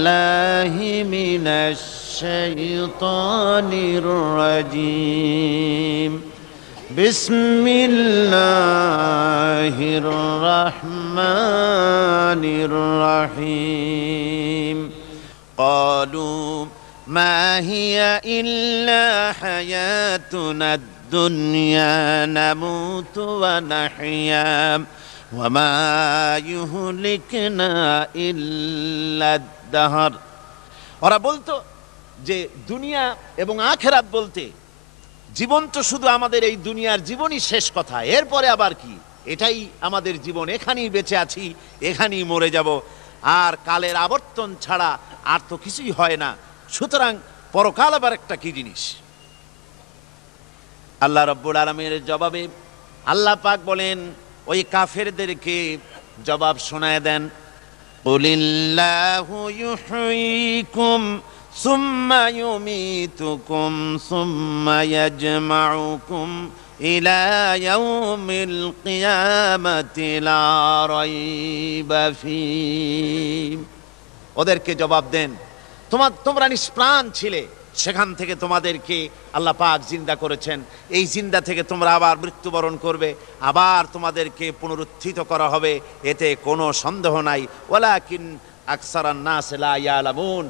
বিল্লাহি মিনাশ শাইতানির রাজিম বিসমিল্লাহির রহমানির রহিম ক্বালু মা হিয়া ইল্লা হায়াতুনাদ দুনিয়া নামুতু ওয়া নাহইয়া ওয়া মা ইউহলিকুনা ইল্লাদ দাহর। ওরা বলতো যে দুনিয়া এবং আখিরাত বলতে জীবন তো শুধু আমাদের এই দুনিয়ার জীবনই শেষ কথা, এরপরে আবার কি, এটাই আমাদের জীবন, এখানেই বেঁচে আছি, এখানেই মরে যাব, আর কালের আবর্তন ছাড়া আর তো কিছুই হয় না, সুতরাং পরকাল আবার একটা কি জিনিস। আল্লাহ রাব্বুল আলামিনের জবাবে আল্লাহ পাক বলেন ওই কাফেরদেরকে জবাব শোনায় দেন, কুলিল্লাহু ইউহয়িকুম সুম্মা ইউমীতুকুম সুম্মা ইয়াজমাউকুম ইলা ইয়াউমিল কিয়ামাতি লা রাইবা ফীহ। ওদেরকে জবাব দেন, তোমরা নিষ্প্রাণ ছিলে, সেখান থেকে তোমাদেরকে আল্লাহ পাক জিন্দা করেছেন, এই জিন্দা থেকে তোমরা আবার মৃত্যুবরণ করবে, আবার তোমাদেরকে পুনরুত্থিত করা হবে, এতে কোনো সন্দেহ নাই। ওয়ালাকিন আকসারান নাস লা ইয়ালামুন।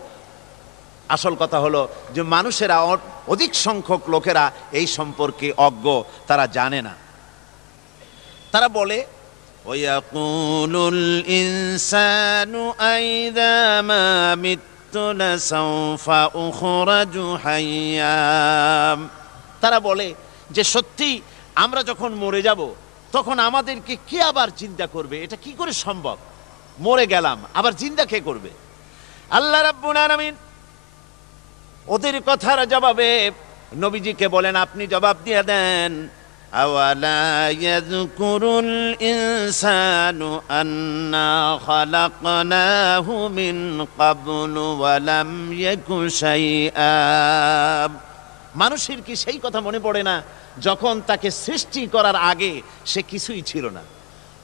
আসল কথা হলো যে মানুষেরা, অধিক সংখ্যক লোকেরা এই সম্পর্কে অজ্ঞ, তারা জানে না। তারা বলে ওয়ায়াকুলুল ইনসানু আইযা মা লাসাউফা উখরাজু হাইয়া। তারা বলে যে সত্যি আমরা যখন মরে যাব তখন আমাদেরকে কে আবার চিন্তা করবে, এটা কি করে সম্ভব, মরে গেলাম আবার চিন্তা কে করবে। আল্লাহ রাব্বুল আলামিন ওদের কথার জবাবে নবীজিকে বলেন, আপনি জবাব দিয়ে দেন, আওয়ালা ইয়াযকুরুল ইনসানু আন্না খালাকনাহু মিন ক্বাবলু ওয়া লাম ইয়াকু শাইআ। মানুষের কি সেই কথা মনে পড়ে না যখন তাকে সৃষ্টি করার আগে সে কিছুই ছিল না?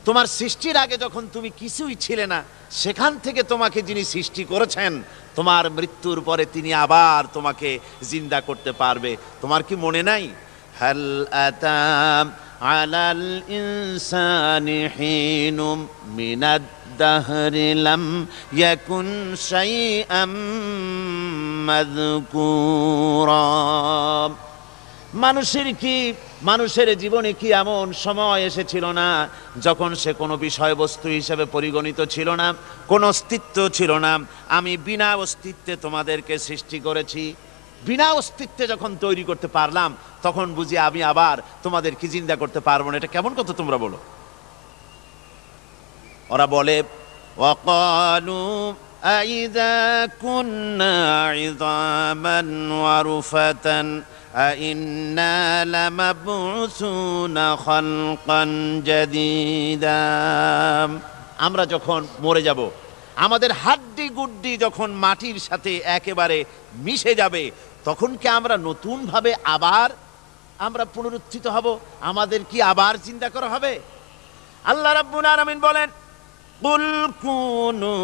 তোমার সৃষ্টির আগে যখন তুমি কিছুই ছিলে না, সেখান থেকে তোমাকে যিনি সৃষ্টি করেছেন, তোমার মৃত্যুর পরে তিনি আবার তোমাকে জিন্দা করতে পারবে। তোমার কি মনে নাই, হাল আতা আলাল ইনসানি হিনুম মিনাদ দাহরি লাম ইয়াকুন শাইআম মাযকুরা। মানুষের জীবনে কি এমন সময় এসেছিল না যখন সে কোনো বিষয়বস্তু হিসেবে পরিগণিত ছিল না, কোনো অস্তিত্ব ছিল না? আমি বিনা অস্তিত্বে তোমাদেরকে সৃষ্টি করেছি, বিনা অস্তিত্বে যখন তৈরি করতে পারলাম তখন বুঝি আমি আবার তোমাদেরকে জিন্দা করতে পারবো না? এটা কেমন কথা তোমরা বলো? ওরা বলে ওয়াকালু আইযা কুন্না ইযামান ওয়া রুফাতান আইন্না লামাবউসুনা খালকান জাদীদা। আমরা যখন মরে যাব, আমাদের হাড্ডি গুড্ডি যখন মাটির সাথে একেবারে মিশে যাবে, তখন কি আমরা নতুন ভাবে আবার আমরা পুনরুত্থিত হব? আমাদের কি আবার চিন্তা করা হবে? আল্লাহ রাব্বুল আলামিন বলেন, কুল কুনু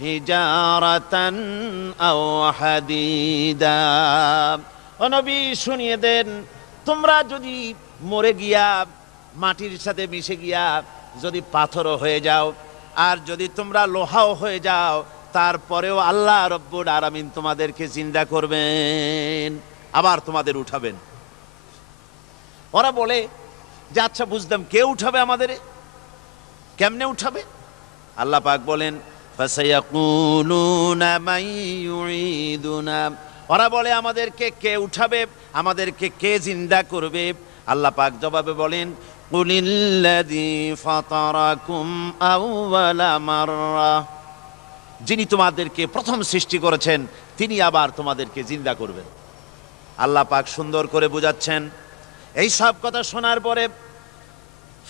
হিজারাতান আও হাদিদা। ও নবী শুনিয়ে দেন, তোমরা যদি মরে গিয়া মাটির সাথে মিশে গিয়া যদি পাথরও হয়ে যাও, আর যদি তোমরা লোহাও হয়ে যাও, তারপরেও আল্লাহ রব্বুল আলামিন তোমাদেরকে জিন্দা করবেন, আবার তোমাদের উঠাবেন। ওরা বলে যে আচ্ছা বুঝলাম, কে উঠাবে আমাদের, কেমনে উঠাবে? আল্লাহ পাক বলেন, ফাসায়াকুলুনা মান ইউঈদুনা। ওরা বলে আমাদেরকে কে উঠাবে, আমাদেরকে কে জিন্দা করবে? আল্লাহ পাক জবাবে বলেন, কুলিল্লাযী ফাতারাকুম আউওয়ালা মাররা। যিনি তোমাদেরকে প্রথম সৃষ্টি করেছেন তিনি আবার তোমাদেরকে জিন্দা করবেন। আল্লাহ পাক সুন্দর করে বুঝাচ্ছেন। এই সব কথা শোনার পরে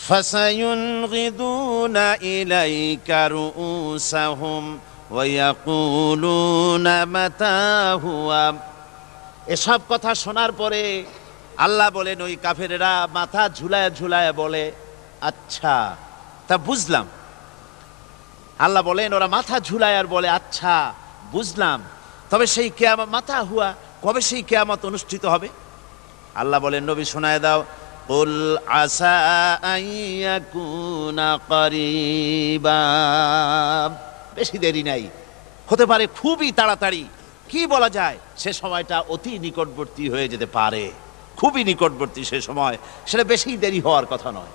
ফাসায়ুনগিদুনা ইলাইকা রুউসাহুম ওয়া ইয়াকুলুনা মাতা হুয়া। এসব কথা শোনার পরে আল্লাহ বলেন, ওই কাফেরেরা মাথা ঝুলায় ঝুলায় বলে, আচ্ছা তা বুঝলাম। আল্লাহ বলেন ওরা মাথা ঝুলায় আর বলে, আচ্ছা বুঝলাম, তবে সেই কিয়ামত মাতা হুয়া, কবে সেই কিয়ামত অনুষ্ঠিত হবে? আল্লাহ বলেন, নবী শোনায় দাও, কুল আসা আইয়াকুনা করিবা, বেশি দেরি নাই, হতে পারে খুবই তাড়াতাড়ি। কি বলা যায়, সে সময়টা অতি নিকটবর্তী হয়ে যেতে পারে, খুবই নিকটবর্তী সে সময়, সেটা বেশি দেরি হওয়ার কথা নয়।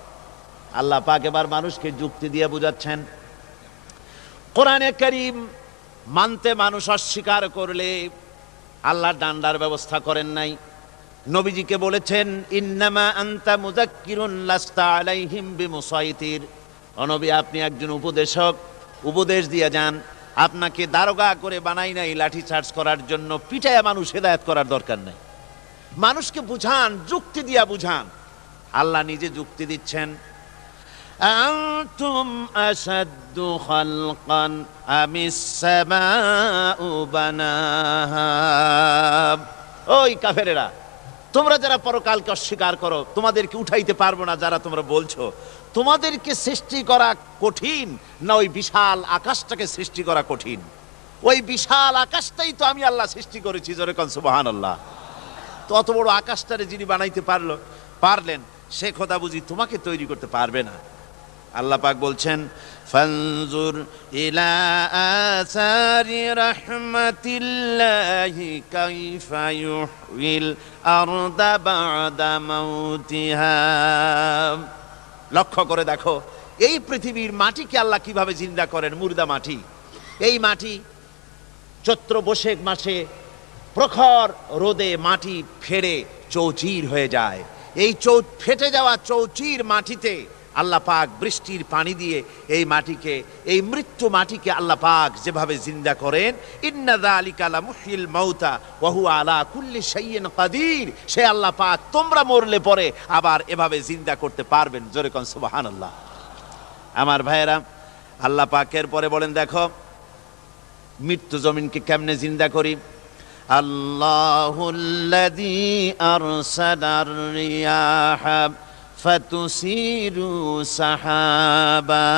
আল্লাহ পাক এবার মানুষকে যুক্তি দিয়ে বুঝাচ্ছেন, কোরআনে কারীম মানতে মানুষ অস্বীকার করলে আল্লাহ ডান্ডার ব্যবস্থা করেন নাই। নবীজিকে বলেছেন, ইন্নামা আনতা মুযাক্কিরুন লাস্তা আলাইহিম বিমুসাইতির, ও নবী আপনি একজন উপদেশক, উপদেশ দিয়ে যান, আপনাকে দারোগা করে বানাই নাই লাঠি চার্জ করার জন্য, পিটায়া মানুষ হেদায়েত করার দরকার নাই। মানুষকে বুঝান, যুক্তি দিয়া বুঝান। আল্লাহ নিজে যুক্তি দিচ্ছেন, আনতুম আশাদ্দু খালকান আমিস সামাউ বানাহা, ওই কাফেরেরা, তোমরা যারা পরকালকে অস্বীকার করো, তোমাদেরকে উঠাইতে পারবো না যারা তোমরা বলছো, তোমাদেরকে সৃষ্টি করা কঠিন না ওই বিশাল আকাশটাকে সৃষ্টি করা কঠিন? ওই বিশাল আকাশটাই তো আমি আল্লাহ সৃষ্টি করেছি, জোরে কোন সুবহানাল্লাহ। তো অত বড় আকাশটারে যিনি বানাইতে পারলেন, সে খোদা বুঝি তোমাকে তৈরি করতে পারবে না? আল্লাহ পাক বলছেন, ফানজুর ইলা আসারি রাহমাতিল্লাহি কাইফা ইউহিল আরদা বাদা মাউতিহা, লক্ষ্য করে দেখো এই পৃথিবীর মাটিকে আল্লাহ কিভাবে জিন্দা করেন, মুর্দা মাটি। এই মাটি চৈত্র বৈশাখ মাসে প্রখর রোদে মাটি ফেড়ে চৌচির হয়ে যায়। এই ফেটে যাওয়া চৌচির মাটিতে আল্লাহ পাক বৃষ্টির পানি দিয়ে এই মাটিকে, এই মৃত্যু মাটিকে আল্লাহ পাক যেভাবে জিন্দা করেন, ইন্না যালিকা লামুহয়িল মাউতা ওয়া হুয়া আলা কুল্লি শাইইন কাদির, সে আল্লাহ পাক তোমরা মরলে পরে আবার এভাবে জিন্দা করতে পারবেন, জোরে কোন সুবহানাল্লাহ। আমার ভাইয়েরা, আল্লাহ পাকের পরে বলেন, দেখো মৃত্যু জমিনকে কেমনে জিন্দা করি। আল্লাহুল্লাযী আরসালার রিয়াহা ফাতুসিরু সাহাবা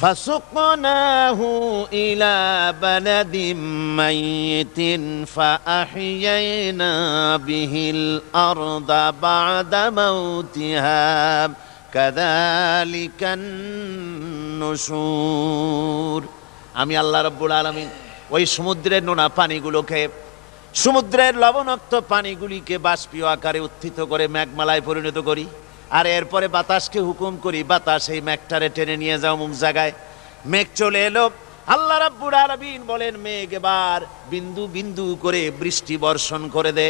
ফাসুকনাহু ইলা বালাদিম মাইয়িতিন ফাআহইয়ানা বিহিল আরদা বা'দা মাউতিহা কাযালিকান নুশুর। আমি আল্লাহ রাব্বুল আলামিন ওই সমুদ্রের নোনা পানিগুলোকে, সমুদ্রের লবণাক্ত পানিগুলিকে বাষ্পীয় আকারে উত্থিত করে মেঘমালায় পরিণত করি, আর এরপরে বাতাসকে হুকুম করি, বাতাস এই মেঘটারে টেনে নিয়ে যাও মুখ জায়গায়। মেঘ চলে এলো, আল্লাহ রাব্বুল আলামিন বলেন, মেঘ এবার বিন্দু বিন্দু করে বৃষ্টি বর্ষণ করে দে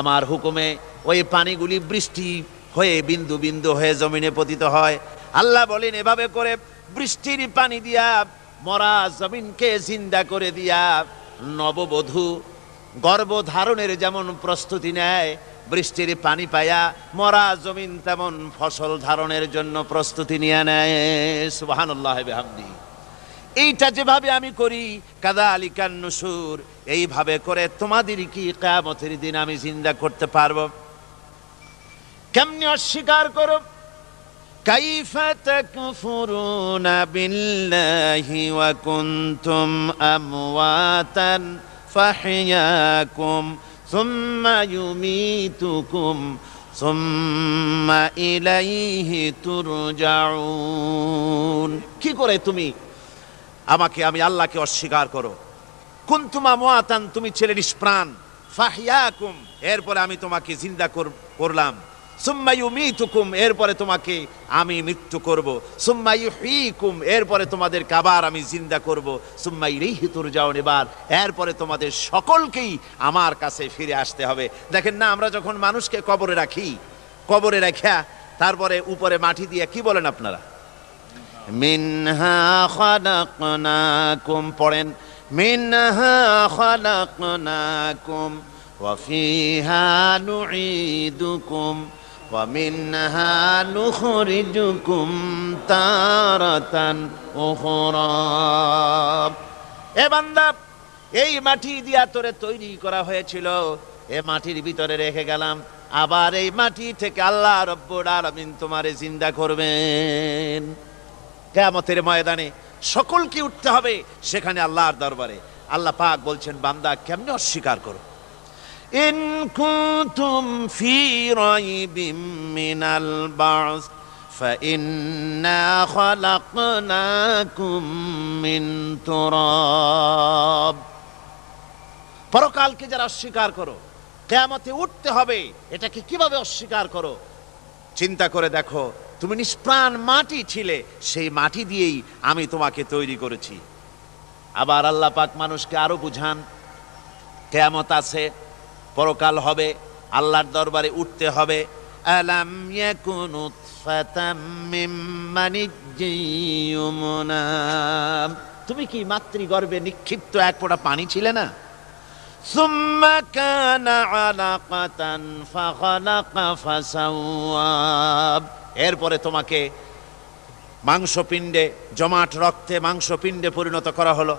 আমার হুকুমে। ওই পানিগুলি বৃষ্টি হয়ে বিন্দু বিন্দু হয়ে জমিনে পতিত হয়। আল্লাহ বলেন, এভাবে করে বৃষ্টির পানি দিয়া মরা জমিনকে জিন্দা করে দিয়া নববধূ গর্ভধারণের যেমন প্রস্তুতি নেয়, বৃষ্টির পানি পায়া মরা জমিন তেমন ফসল ধারণের জন্য প্রস্তুতি নিয়ে নেয়। সুবহানাল্লাহি বিহামদি। এইটা যেভাবে আমি করি, কাযালিকান নুশুর, এইভাবে করে তোমাদের কি কিয়ামতের দিন আমি জিন্দা করতে পারবো? কেমনে অস্বীকার করো? কাইফা তাকফুরুনা বিল্লাহি ওয়া কুনতুম আমওয়াতান ফাহইয়াকুম সুম্মা ইউমীতুকুম সুম্মা ইলাইহি তুরজাউন। কি করে তুমি আমি আল্লাহকে অস্বীকার করো? কুনতুম আমওয়াতান, তুমি ছিলে নিষ্প্রাণ, ফাহইয়াকুম, এরপরে আমি তোমাকে জিন্দা করলাম, সুম্মা ইউমীতুকুম, এরপরে তোমাকে আমি মৃত্যু করব, সুম্মা ইউহয়ীকুম, এরপরে তোমাদেরকে আবার আমি জিন্দা করব, সুম্মা ইলাইহি তুরজাউন, এরপরে তোমাদের সকলকেই আমার কাছে ফিরে আসতে হবে। দেখেন না, আমরা যখন মানুষকে কবরে রাখি, কবরে রাখা তারপরে উপরে মাটি দিয়ে কি বলেন আপনারা? মিনহা খালাকনাকুম, পড়েন, মিনহা খালাকনাকুম ওয়া ফিহা নুঈদুকুম ওয়া মিনহা নুখরিজুকুম তারাতান উখরা। এ বান্দা, এই মাটি দিয়া তোরে তৈরি করা হয়েছিল, এ মাটির ভিতরে রেখে গেলাম, আবার এই মাটি থেকে আল্লাহ রাব্বুল আলামিন তোমারে জিন্দা করবেন। কিয়ামতের ময়দানে সকলকে উঠতে হবে সেখানে আল্লাহর দরবারে। আল্লাহ পাক বলছেন, বান্দা কেমনে অস্বীকার করো। ইন কুনতুম ফি রাইবিম মিনাল বা'স فإنا خلقناكم من تراب। পরকালকে যারা অস্বীকার করো, কিয়ামতে উঠতে হবে, এটাকে কিভাবে অস্বীকার করো? চিন্তা করে দেখো, তুমি নিষ্প্রাণ মাটি ছিলে, সেই মাটি দিয়েই আমি তোমাকে তৈরি করেছি। আবার আল্লাহ পাক মানুষকে আরো বুঝান, কিয়ামত আছে, পরকাল হবে, আল্লাহর দরবারে উঠতে হবে। আলাম ইয়াকুন নুতফাতাম মিন মানিয়্যিন ইউমনা। তুমি কি মাতৃগর্ভে নিক্ষিপ্ত এক ফোঁটা পানি ছিলে না? সুম্মা কানা আলাকাতান ফাখালাকা ফাসাওয়া। এরপরে তোমাকে মাংসপিণ্ডে, জমাট রক্তে মাংসপিণ্ডে পরিণত করা হলো।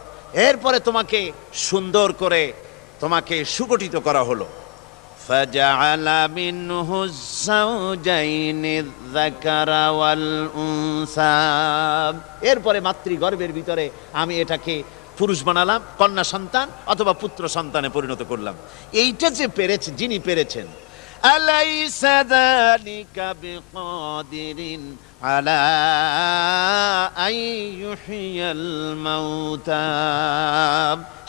এরপরে তোমাকে সুন্দর করে তোমাকে সুগঠিত করা হলো। ফাজআলা মিনহু যাওজাইনি যাকারা ওয়াল উনসা। এরপরে মাতৃগর্ভের ভিতরে আমি এটাকে পুরুষ বানালাম, কন্যা সন্তান অথবা পুত্র সন্তানে পরিণত করলাম। এইটা যে পেরেছে, যিনি পেরেছেন, আলাইসা যালিকা বিকাদিরিন আলা আইয়ুহিয়াল মাউতা।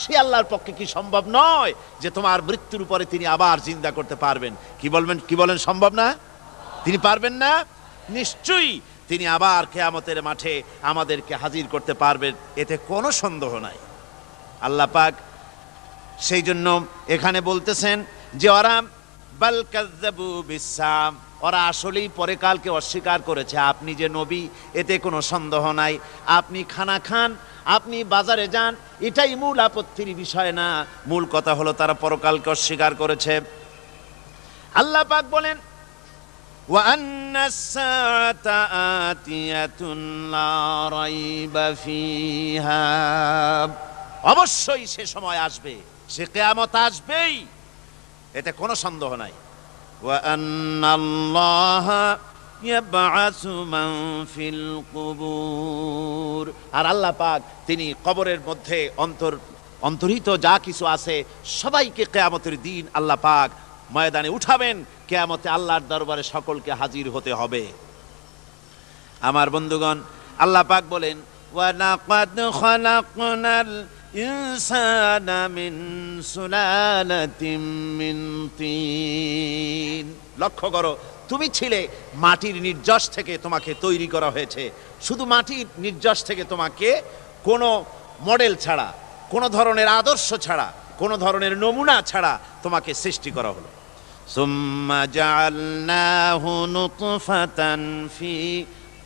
সে আল্লাহর পক্ষে কি সম্ভব নয় যে তোমার মৃত্যুর উপরে তিনি আবার জিন্দা করতে পারবেন? কি বলেন সম্ভব না? তিনি পারবেন না? নিশ্চয়ই তিনি আবার কিয়ামতের মাঠে আমাদেরকে হাজির করতে পারবেন, এতে কোনো সন্দেহ নাই। আল্লাহ পাক সেই জন্য এখানে বলতেছেন যে ওরা বাল কাযযাবু বিসসাম, ওরা আসলেই পরকালকে অস্বীকার করেছে। আপনি যে নবী, এতে কোনো সন্দেহ নাই। আপনি খানা খান, আপনি বাজারে যান, এটাই মূল আপত্তির বিষয় না। মূল কথা হলো তারা পরকালকে অস্বীকার করেছে। আল্লাহ পাক বলেন, ওয়া আন্নাস সাআতা আতিয়াতুন লা রাইবা ফিহা। অবশ্যই সে সময় আসবে, সে কিয়ামত আসবেই, এতে কোনো সন্দেহ নাই। ওয়া আন্নাল্লাহা ইয়াবআসু মান ফিল কুবুর। আর আল্লাহ পাক তিনি কবরের মধ্যে অন্তর্হিত যা কিছু আছে সবাইকে কিয়ামতের দিন আল্লাহ পাক ময়দানে উঠাবেন। কিয়ামতে আল্লাহর দরবারে সকলকে হাজির হতে হবে। আমার বন্ধুগণ, আল্লাহ পাক বলেন, ওয়া লাকাদ খালাকনাল ইনসানা মিন সুলালাতিন মিন তিন। লক্ষ্য করো, তুমি ছিলে মাটির নির্যাস থেকে তোমাকে তৈরি করা হয়েছে। শুধু মাটির নির্যাস থেকে তোমাকে কোনো মডেল ছাড়া, কোনো ধরনের আদর্শ ছাড়া, কোনো ধরনের নমুনা ছাড়া তোমাকে সৃষ্টি করা হলো। সুম্মা জাআলনাহু নুতফাতান ফি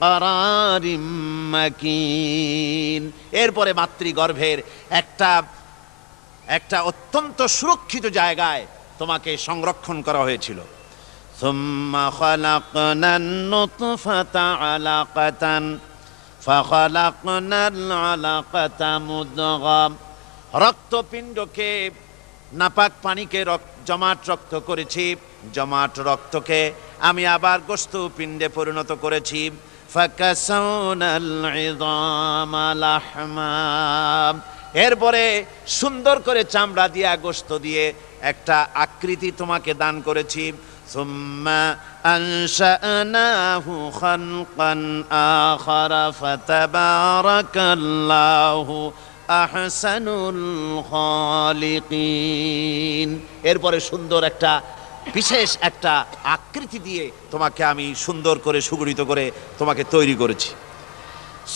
কারারিম মাকিন। এরপরে মাতৃগর্ভের একটা অত্যন্ত সুরক্ষিত জায়গায় তোমাকে সংরক্ষণ করা হয়েছিল। সুম্মা খালাকনান নুতফাতা আলাকাতান ফাখালাকনাল আলাকাতা মুদগা। রক্তপিণ্ডকে, নাপাক পানিকে জমাট রক্ত করেছি, জমাট রক্তকে আমি আবার গোশত পিণ্ডে পরিণত করেছি। ফাকাসাউনাল ইযামা লাহমা। এরপরে সুন্দর করে চামড়া দিয়ে, গোশত দিয়ে একটা আকৃতি তোমাকে দান করেছি। সুম্মা আনশানাহু খালকান আখারা ফাতাবারাকাল্লাহু আহসানুল খালিকিন। এরপরে সুন্দর একটা বিশেষ একটা আকৃতি দিয়ে তোমাকে আমি সুন্দর করে সুগঠিত করে তোমাকে তৈরি করেছি।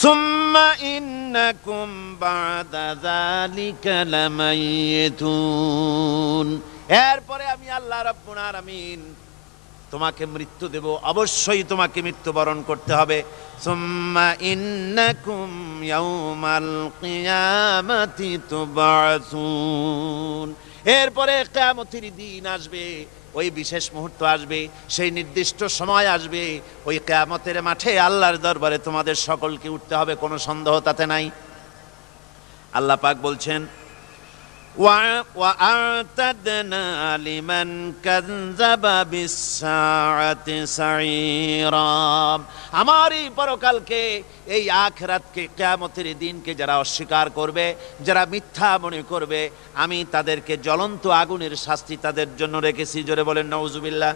সুম্মা ইন্নাকুম বা'দা যালিকা লামাইয়িতুন। এরপরে আমি আল্লাহ রাব্বুল আলামিন তোমাকে মৃত্যু দেব, অবশ্যই তোমাকে মৃত্যুবরণ করতে হবে। সুম্মা ইন্নাকুম ইয়াউমাল কিয়ামাতি তুবআসুন। এরপরে কিয়ামতের দিন আসবে, ওই বিশেষ মুহূর্ত আসবে, সেই নির্দিষ্ট সময় আসবে, ওই কিয়ামতের মাঠে আল্লাহর দরবারে তোমাদের সকলকে উঠতে হবে, কোনো সন্দেহ তাতে নাই। আল্লাহ পাক বলছেন, وأعتدنا لمن كذب بالساعة سعيرا। আমার এই পরকালকে, এই আখিরাতকে, কিয়ামতের দিনকে যারা অস্বীকার করবে, যারা মিথ্যা মনে করবে, আমি তাদেরকে জ্বলন্ত আগুনের শাস্তি তাদের জন্য রেখেছি। জোরে বলেন নাউজুবিল্লাহ।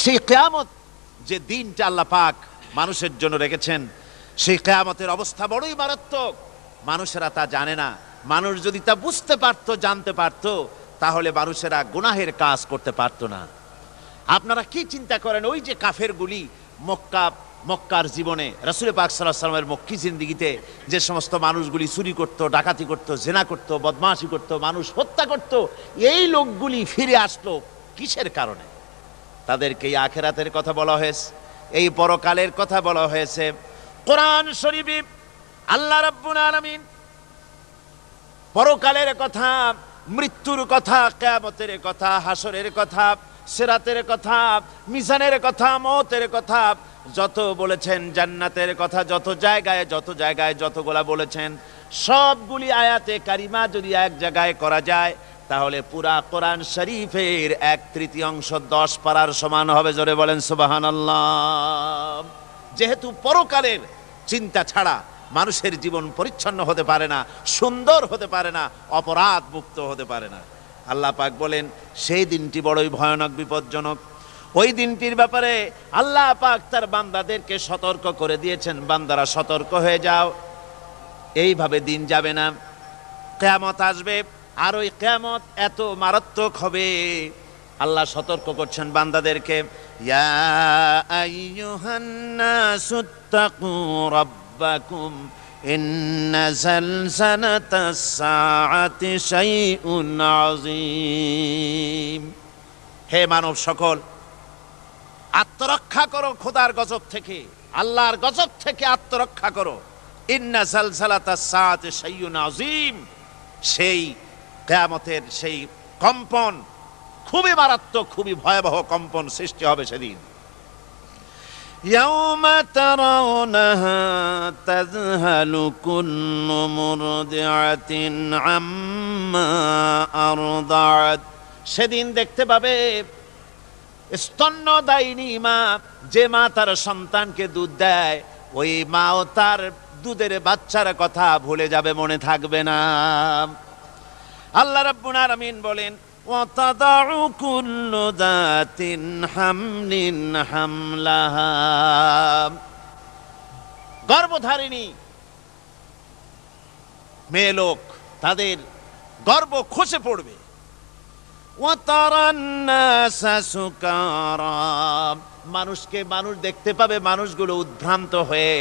সেই কিয়ামত যে দিনটা আল্লাহ পাক মানুষের জন্য রেখেছেন, সেই কিয়ামতের অবস্থা বড়ই মারাত্মক। মানুষেরা তা জানে না। মানুষ যদি তা বুঝতে পারত, জানতে পারত, তাহলে মানুষেরা গুনাহের কাজ করতে পারত না। আপনারা কি চিন্তা করেন, ওই যে কাফেরগুলি মক্কার জীবনে, রাসূল পাক সাল্লাল্লাহু আলাইহি ওয়াসাল্লামের মক্কি জিন্দেগিতে যে সমস্ত মানুষগুলি চুরি করত, ডাকাতি করত, জেনা করত, বদমাশি করত, মানুষ হত্যা করত, এই লোকগুলি ফিরে আসলো কিসের কারণে? তাদেরকে এই আখিরাতের কথা বলা হয়েছে, এই পরকালের কথা বলা হয়েছে। কোরআন শরীফে আল্লাহ রাব্বুল আলামিন পরকালের কথা, মৃত্যুর কথা, কিয়ামতের কথা, হাসরের কথা, সিরাতের কথা, মিজানের কথা, মওতের কথা যত বলেছেন, জান্নাতের কথা যত জায়গায় যতগুলা বলেছেন, সবগুলি আয়াতে কারিমা যদি এক জায়গায় করা যায়, তাহলে পুরা কোরআন শরীফের 1/3 10 পারার সমান হবে। জোরে বলেন সুবহানাল্লাহ। যেহেতু পরকালের চিন্তা ছাড়া মানুষের জীবন পরিচ্ছন্ন হতে পারে না, সুন্দর হতে পারে না, অপরাধ মুক্ত হতে পারে না। আল্লাহ পাক বলেন সেই দিনটি বড়ই ভয়ানক, বিপজ্জনক। ওই দিনটির ব্যাপারে আল্লাহ পাক তার বান্দাদেরকে সতর্ক করে দিয়েছেন, বান্দারা সতর্ক হয়ে যাও, এইভাবে দিন যাবে না, কিয়ামত আসবে। আর ওই কিয়ামত এত মারাত্মক হবে, আল্লাহ সতর্ক করছেন বান্দাদেরকে। ইয়া আইয়ুহান নাসুত্তাকু রাব্বাকুম ইন্না যালযালাতাস সাআতি শাইউন আযীম। হে মানব সকল, আত্মরক্ষা করো খোদার গজব থেকে, আল্লাহর গজব থেকে আত্মরক্ষা করো। ইন্না যালযালাতাস সাআতি শাইউন আযীম, সেই কিয়ামতের সেই কম্পন খুবই মারাত্মক, খুবই ভয়াবহ কম্পন সৃষ্টি হবে সেদিন। ইয়াউমা তারাউনাহা তাযহালু কুল্লু মুরদিআতিন আম্মা আরদাআত। সেদিন দেখতে পাবে স্তন্যদায়িনী মা, যে মা তার সন্তানকে দুধ দেয়, ওই মাও তার দুধের বাচ্চার কথা ভুলে যাবে, মনে থাকবে না। আল্লাহ রাব্বুল আলামিন বলেন ওয়াতাদাউ কুল্লু যাতিন হামলিন হামলাহা। গর্ভধারিণী মেয়ে লোক, তাদের গর্ভ খসে পড়বে। ওয়াতারান নাসা সুকারা, মানুষ দেখতে পাবে, মানুষগুলো উদ্ভ্রান্ত হয়ে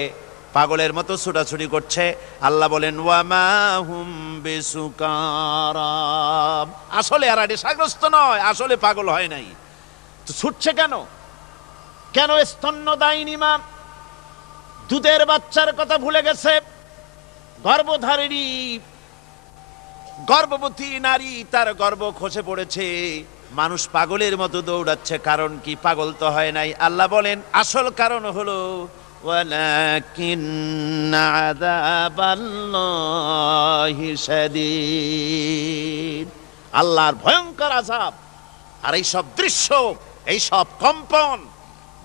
পাগলের মতো ছুটাছুটি করছে। আল্লাহ বলেন ওয়ামা হুম বিসুকারা, আসলে আর নেশাগ্রস্ত নয়, আসলে পাগল হয় নাই। তো ছুটছে কেন? কেন? স্তন্যদায়িনী মা দুধের বাচ্চার কথা ভুলে গেছে। গর্ভধারিণী গর্ভবতী নারী, তার গর্ভ খসে পড়েছে, মানুষ পাগলের মতো দৌড়াচ্ছে। কারণ কি? পাগল তো হয় নাই। আল্লাহ বলেন আসল কারণ হলো ওয়ালাকিন্না আযাবাল্লাহি শাদীদ, আল্লাহর ভয়ঙ্কর আযাব। আর এই সব দৃশ্য, এই সব কম্পন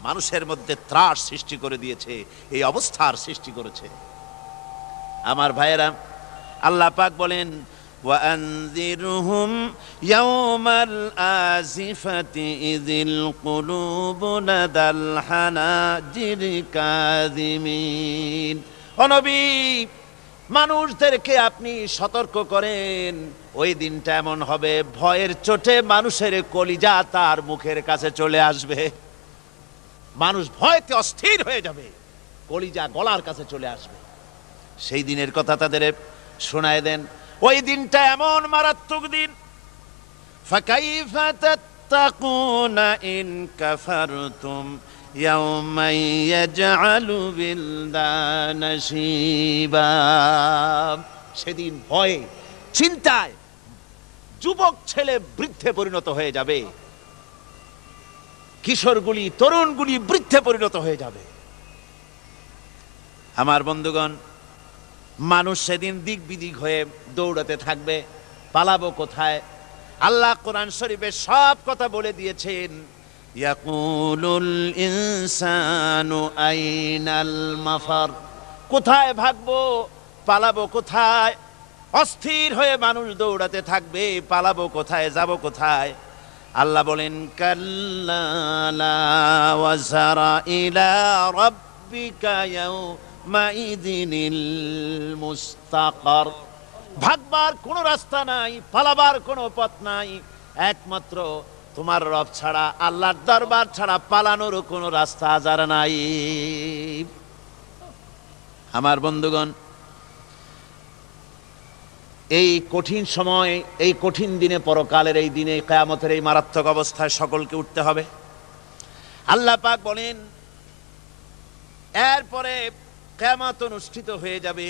মানুষের মধ্যে ত্রাস সৃষ্টি করে দিয়েছে, এই অবস্থার সৃষ্টি করেছে। আমার ভাইয়েরা, আল্লাহ পাক বলেন وأنذرهم يوم الآزفة إذ القلوب لدى الحناجر كاظمين। ও নবী, মানুষদেরকে আপনি সতর্ক করেন, ওই দিনটা এমন হবে, ভয়ের চোটে মানুষের কলিজা তার মুখের কাছে চলে আসবে। মানুষ ভয়তে অস্থির হয়ে যাবে, কলিজা গলার কাছে চলে আসবে। সেই দিনের কথা তাদের শোনায় দেন। ওই দিনটা এমন মারাত্মক দিন। ফাকাইফা তাত্তাকুনা ইন কাফারতুম ইয়াওমা ইয়াজআলু বিলদানা শিবা। সেদিন ভয়ে, চিন্তায় যুবক ছেলে বৃদ্ধে পরিণত হয়ে যাবে, কিশোরগুলি, তরুণগুলি বৃদ্ধে পরিণত হয়ে যাবে। আমার বন্ধুগণ, মানুষ সেদিন দিক বিদিক হয়ে দৌড়াতে থাকবে। পালাবো কোথায়? আল্লাহ কোরআন শরীফে সব কথা বলে দিয়েছেন। ইয়াকুলুল ইনসানু আইনাল মাফার, কোথায় ভাগবো, পালাবো কোথায়? অস্থির হয়ে মানুষ দৌড়াতে থাকবে, পালাবো কোথায়, যাব কোথায়? আল্লাহ বলেন কাল্লা লা ওয়াজারা ইলা রাব্বিকা ইয়াউমাইযিনিল মুস্তাকার। ভাগবার কোনো রাস্তা নাই, পালাবার কোনো পথ নাই, একমাত্র তোমার রব ছাড়া, আল্লাহর দরবার ছাড়া পালানোর কোনো রাস্তা আজার নাই। আমার বন্ধুগণ, এই কঠিন সময়, এই কঠিন দিনে, পরকালের এই দিনে, কিয়ামতের এই মারাত্মক অবস্থায় সকলকে উঠতে হবে। আল্লাহ পাক বলেন এরপরে কিয়ামত অনুষ্ঠিত হয়ে যাবে।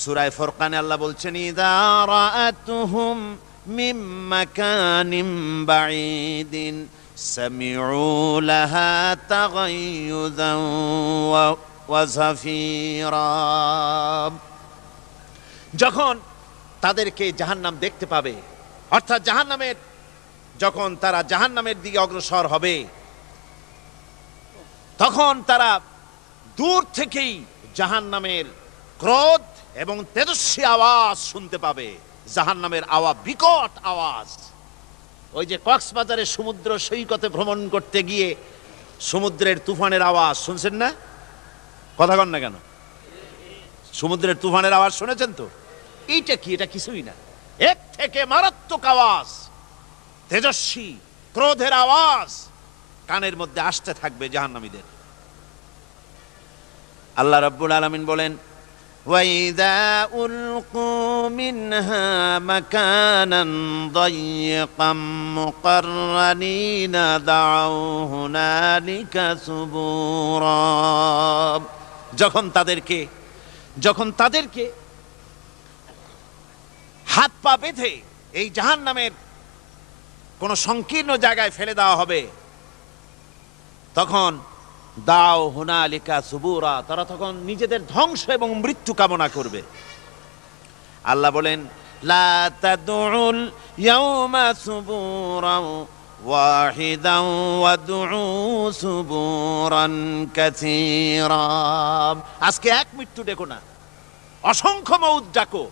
সূরা ফুরকানে আল্লাহ বলছেন ইযা রাআতুহুম মিন মাকানিন বাঈদিন সামিউ লাহা তাগায়্যুযান ওয়া যাফীরা। যখন তাদেরকে জাহান্নাম দেখতে পাবে, অর্থাৎ জাহান্নামের, যখন তারা জাহান্নামের দিকে অগ্রসর হবে, তখন তারা দূর থেকেই জাহান্নামের ক্রোধ এবং তেজস্বী আওয়াজ শুনতে পাবে। জাহান্নামের আওয়াজ, বিকট আওয়াজ। ওই যে কক্সবাজারে সমুদ্র সৈকতে ভ্রমণ করতে গিয়ে সমুদ্রের তুফানের আওয়াজ শুনছেন না? কথা কন না কেন? সমুদ্রের তুফানের আওয়াজ শুনেছেন তো? এইটা কি? এটা কিছুই না, এক থেকে মারাত্মক আওয়াজ, তেজস্বী ক্রোধের আওয়াজ কানের মধ্যে আসতে থাকবে জাহান্নামীদের। আল্লাহ রাব্বুল আলামিন বলেন ওয়াইদা উলকু মিনহা মাকানান দায়্যিকাম মুকাররানিনা দাউ হুনালিকা সুবুরা। যখন তাদেরকে হাত পা বেঁধে এই জাহান্নামের কোন সংকীর্ণ জায়গায় ফেলে দেওয়া হবে, তখন দাও হুনালিকা সুবুরা, তারা তখন নিজেদের ধ্বংস এবং মৃত্যু কামনা করবে। আল্লাহ বলেন লা তাদউল ইয়াউমা সুবুরান ওয়াহিদান ওয়াদউ সুবুরান কাসীরা। আজকে এক মৃত্যু ডেকো না, অসংখ্য মউত ডাকো।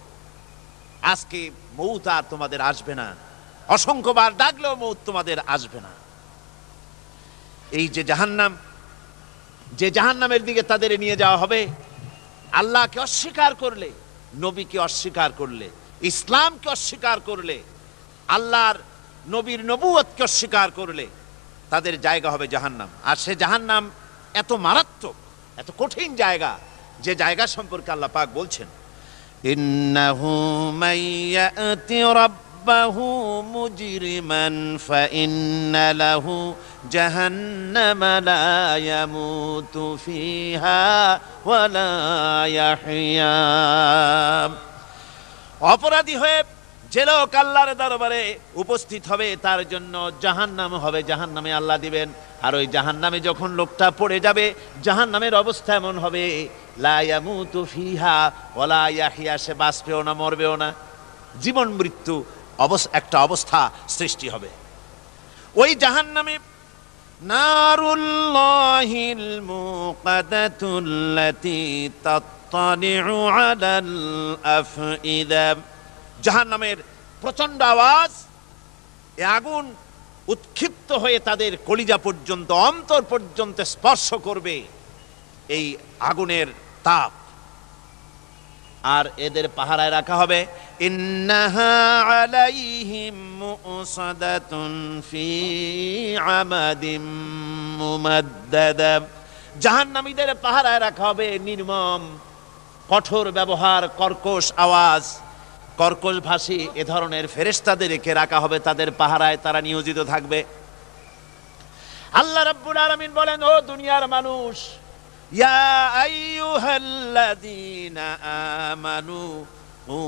আজকে মউত আর তোমাদের আসবে না, অসংখ্যবার ডাকলেও মউত তোমাদের আসবে না। এই যে জাহান্নাম, যে জাহান্নামের দিকে তাদের নিয়ে যাওয়া হবে, আল্লাহকে অস্বীকার করলে, নবীকে অস্বীকার করলে, ইসলামকে অস্বীকার করলে, আল্লাহর নবীর নবুয়তকে অস্বীকার করলে তাদের জায়গা হবে জাহান্নাম। আর সে জাহান্নাম এত মারাত্মক, এত কঠিন জায়গা, যে জায়গা সম্পর্কে আল্লাহ পাক বলছেন ইন্নাহু মাইয়াতি রাব্বাহু মুজরিমান ফাইন্না লাহু জাহান্নামা লা ইয়ামুতু ফিহা ওয়া লা ইয়াহইয়া। অপরাধী হয়ে যে লোক আল্লাহর দরবারে উপস্থিত হবে, তার জন্য জাহান্নাম হবে, জাহান্নামে আল্লাহ দিবেন। আর ওই জাহান্নামে যখন লোকটা পড়ে যাবে, জাহান্নামের অবস্থা এমন হবে লা ইয়ামুতু ফিহা ওয়া লা ইয়াহইয়া, সে বাঁচবেও না, মরবেও না, জীবন মৃত্যু একটা অবস্থা সৃষ্টি হবে। ওই জাহান্নামে নারুল্লাহিল মুকাদাতুল্লাতী তাত্তালিউ আলাল আফইদা। জাহান্নামের প্রচন্ড আওয়াজ, এই আগুন উৎক্ষিপ্ত হয়ে তাদের কলিজা পর্যন্ত, অন্তর পর্যন্ত স্পর্শ করবে এই আগুনের তাপ। আর এদের পাহারায় রাখা হবে ইন্নাহা আলাইহিম মুসাদাতুন ফি আমাদিম মুমাদ্দাদা। জাহান্নামীদের পাহারায় রাখা হবে নির্মম, কঠোর ব্যবহার, কর্কশ আওয়াজ, কর্কশ ভাষী এ ধরনের ফেরেশতাদেরকে রাখা হবে তাদের পাহারায়, তারা নিয়োজিত থাকবে। আল্লাহ রাব্বুল আলামিন বলেন, ও দুনিয়ার মানুষ, ইয়া আইয়ুহাল্লাযীনা আমানু কু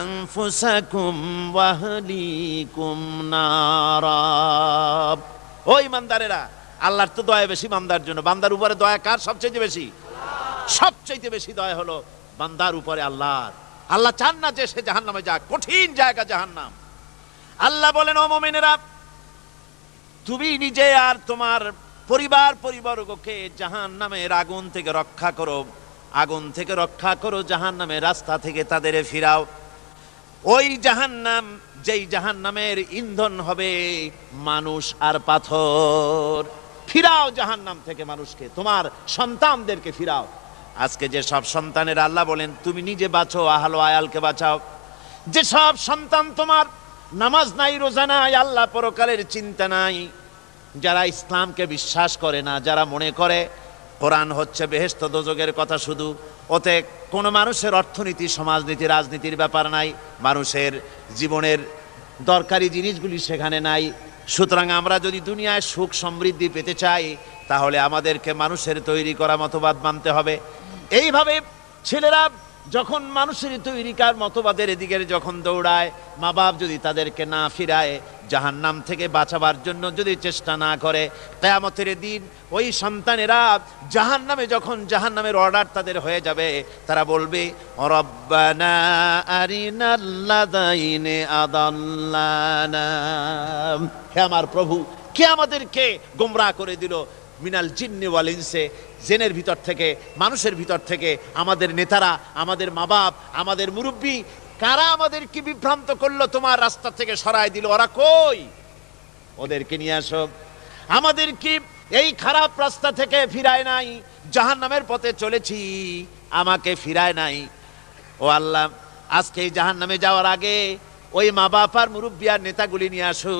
আনফুসাকুম ওয়া আহলিকুম নারা। ও ঈমানদারেরা, আল্লাহর তো দয়া বেশি বান্দার জন্য। বান্দার উপরে দয়া কার সবচেয়ে বেশি? সবচেয়ে বেশি দয়া হলো বান্দার উপরে আল্লাহর। আল্লাহ চান না যে সে জাহান্নামে যাক, কঠিন জায়গা জাহান্নাম। আল্লাহ বলেন, ও মুমিনেরা, তুমি নিজে আর তোমার পরিবার পরিবর্গকে জাহান্নামের আগুন থেকে রক্ষা করো, আগুন থেকে রক্ষা করো, জাহান্নামের রাস্তা থেকে তাদের ফিরাও। ওই জাহান্নাম, যেই জাহান্নামের ইন্ধন হবে মানুষ আর পাথর। ফিরাও জাহান্নাম থেকে মানুষকে, তোমার সন্তানদেরকে ফিরাও। আজকে যে সব সন্তানের আল্লাহ বলেন তুমি নিজে বাঁচো, আহলো আয়ালকে বাঁচাও। যে সব সন্তান তোমার নামাজ নাই, রোজা নাই, আল্লাহ পরকালের চিন্তা নাই, যারা ইসলামকে বিশ্বাস করে না, যারা মনে করে কোরআন হচ্ছে বেহেশত দোজখের কথা শুধু, ওতে কোনো মানুষের অর্থনীতি, সমাজনীতি, রাজনীতির ব্যাপার নাই, মানুষের জীবনের দরকারি জিনিসগুলি সেখানে নাই। সুতরাং আমরা যদি দুনিয়ায় সুখ সমৃদ্ধি পেতে চাই, তাহলে আমাদেরকে মানুষের তৈরি করা মতবাদ মানতে হবে। এইভাবে ছেলেরা যখন মানুষের তৈরিকার মতবাদের দিকে যখন দৌড়ায়, মা বাপ যদি তাদেরকে না ফিরায়, জাহান্নাম থেকে বাঁচাবার জন্য যদি চেষ্টা না করে, কিয়ামতের দিন ওই সন্তানেরা জাহান্নামে, যখন জাহান্নামের অর্ডার তাদের হয়ে যাবে, তারা বলবে, রব্বানা আরিনাল্লাযাইনি আদাল্লানা, হে আমার প্রভু, কে আমাদেরকে গোমরাহ করে দিল, মিনাল জিন্নি ওয়াল ইনসে, জিনের ভিতর থেকে, মানুষের ভিতর থেকে, আমাদের নেতারা, আমাদের মা বাপ, আমাদের মুরব্বী, কারা আমাদেরকে বিভ্রান্ত করলো, তোমার রাস্তা থেকে সরায় দিল, ওরা কই? ওদেরকে নিয়ে আসো। আমাদেরকে এই খারাপ রাস্তা থেকে ফিরায় নাই, জাহান্নামের পথে চলেছি, আমাকে ফিরায় নাই। ও আল্লাহ, আজকে এই জাহান্নামে যাওয়ার আগে ওই মা বাপ আর মুরব্বী আর নেতাগুলি নিয়ে আসো।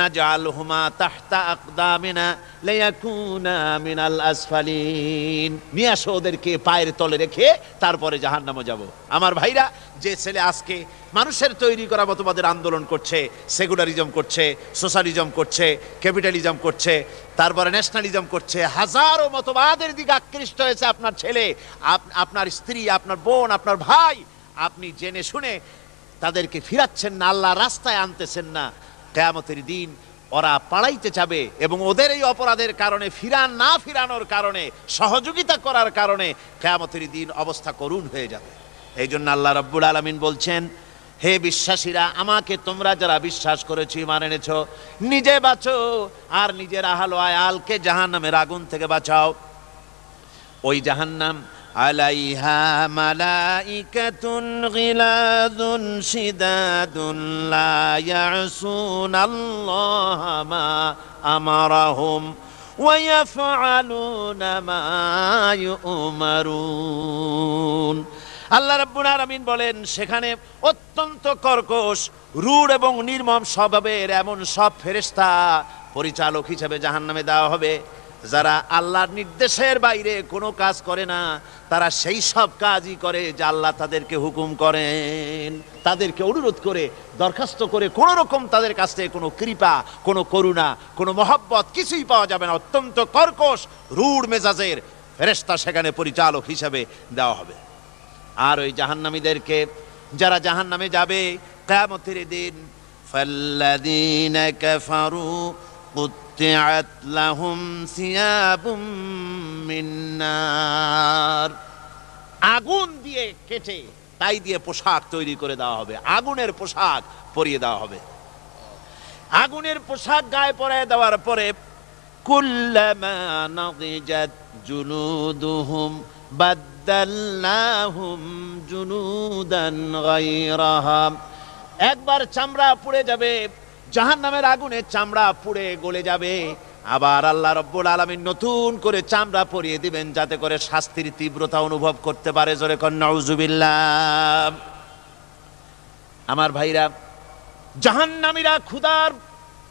নাজআলহুমা তাহতা আকদামিনা লিয়াকুনা মিনাল আসফালিন, নিয়ে আসো ওদেরকে পায়ের তলে রেখে, তারপরে জাহান্নামে যাব। আমার ভাইরা, যে ছেলে আজকে মানুষের তৈরি করা মতবাদের আন্দোলন করছে, সেকুলারিজম করছে, সোশ্যালিজম করছে, ক্যাপিটালিজম করছে, তারপরে ন্যাশনালিজম করছে, হাজারো মতবাদের দিকে আকৃষ্ট হয়েছে আপনার ছেলে, আপনার স্ত্রী, আপনার বোন, আপনার ভাই, আপনি জেনে শুনে তাদেরকে ফিরাচ্ছেন না, আল্লাহ রাস্তায় আনতেছেন না, কিয়ামতের দিন ওরা পালাইতে যাবে, এবং ওদের এই অপরাধের কারণে, না ফিরানোর কারণে, সহযোগিতা করার কারণে কিয়ামতের দিন অবস্থা করুণ হয়ে যাবে। এই জন্য আল্লাহ রাব্বুল আলামিন বলছেন, হে বিশ্বাসীরা, আমাকে তোমরা যারা বিশ্বাস করেছো, ঈমান এনেছো, নিজে বাঁচো আর নিজের আহল আয়ালকে জাহান্নামের আগুন থেকে বাঁচাও। ওই জাহান্নাম আলাইহা মালাইকাতুন গিলাযুন শিদাদুন লা ইয়াসুনাল্লাহা মা আমারাহুম ওয়া ইয়াফআলুনা মা ইউমারুন। আল্লাহ রাব্বুল আলামিন বলেন, সেখানে অত্যন্ত কর্কশ, রূঢ় এবং নির্মম স্বভাবের এমন সব ফেরেশতা পরিচালক হিসেবে জাহান্নামে দেওয়া হবে, যারা আল্লাহর নির্দেশের বাইরে কোনো কাজ করে না, তারা সেই সব কাজই করে যা আল্লাহ তাদেরকে হুকুম করেন, তাদেরকে অনুরোধ করে, দরখাস্ত করে, কোনো রকম তাদের কাছ থেকে কোনো কৃপা, কোনো করুণা, কোনো মহব্বত কিছুই পাওয়া যাবে না। অত্যন্ত কর্কশ, রূঢ় মেজাজের ফেরেশতা সেখানে পরিচালক হিসেবে দেওয়া হবে। আর ওই জাহান্নামীদেরকে, যারা জাহান্নামে যাবে কিয়ামতের দিন, ফাল্লাযীনা কাফারু কুত্তিআত লাহুম সিয়াবুম মিন নার, আগুন দিয়ে কেটে তাই দিয়ে পোশাক তৈরি করে দেওয়া হবে, আগুনের পোশাক পরিয়ে দেওয়া হবে। আগুনের পোশাক গায়ে পরায় দেওয়ার পরে, কুল্লামা নাদিজাত জুলুদুহুম বাদদালনাহুম জুলুদান গায়রাহা, একবার চামড়া পুড়ে যাবে, জাহান্নামের আগুনে চামড়া পুড়ে গলে যাবে, আবার আল্লাহ রাব্বুল আলামিন নতুন করে চামড়া পরিয়ে দিবেন, যাতে করে শাস্তির তীব্রতা অনুভব করতে পারে। জোরে কোন নাউজুবিল্লাহ। আমার ভাইরা, জাহান্নামীরা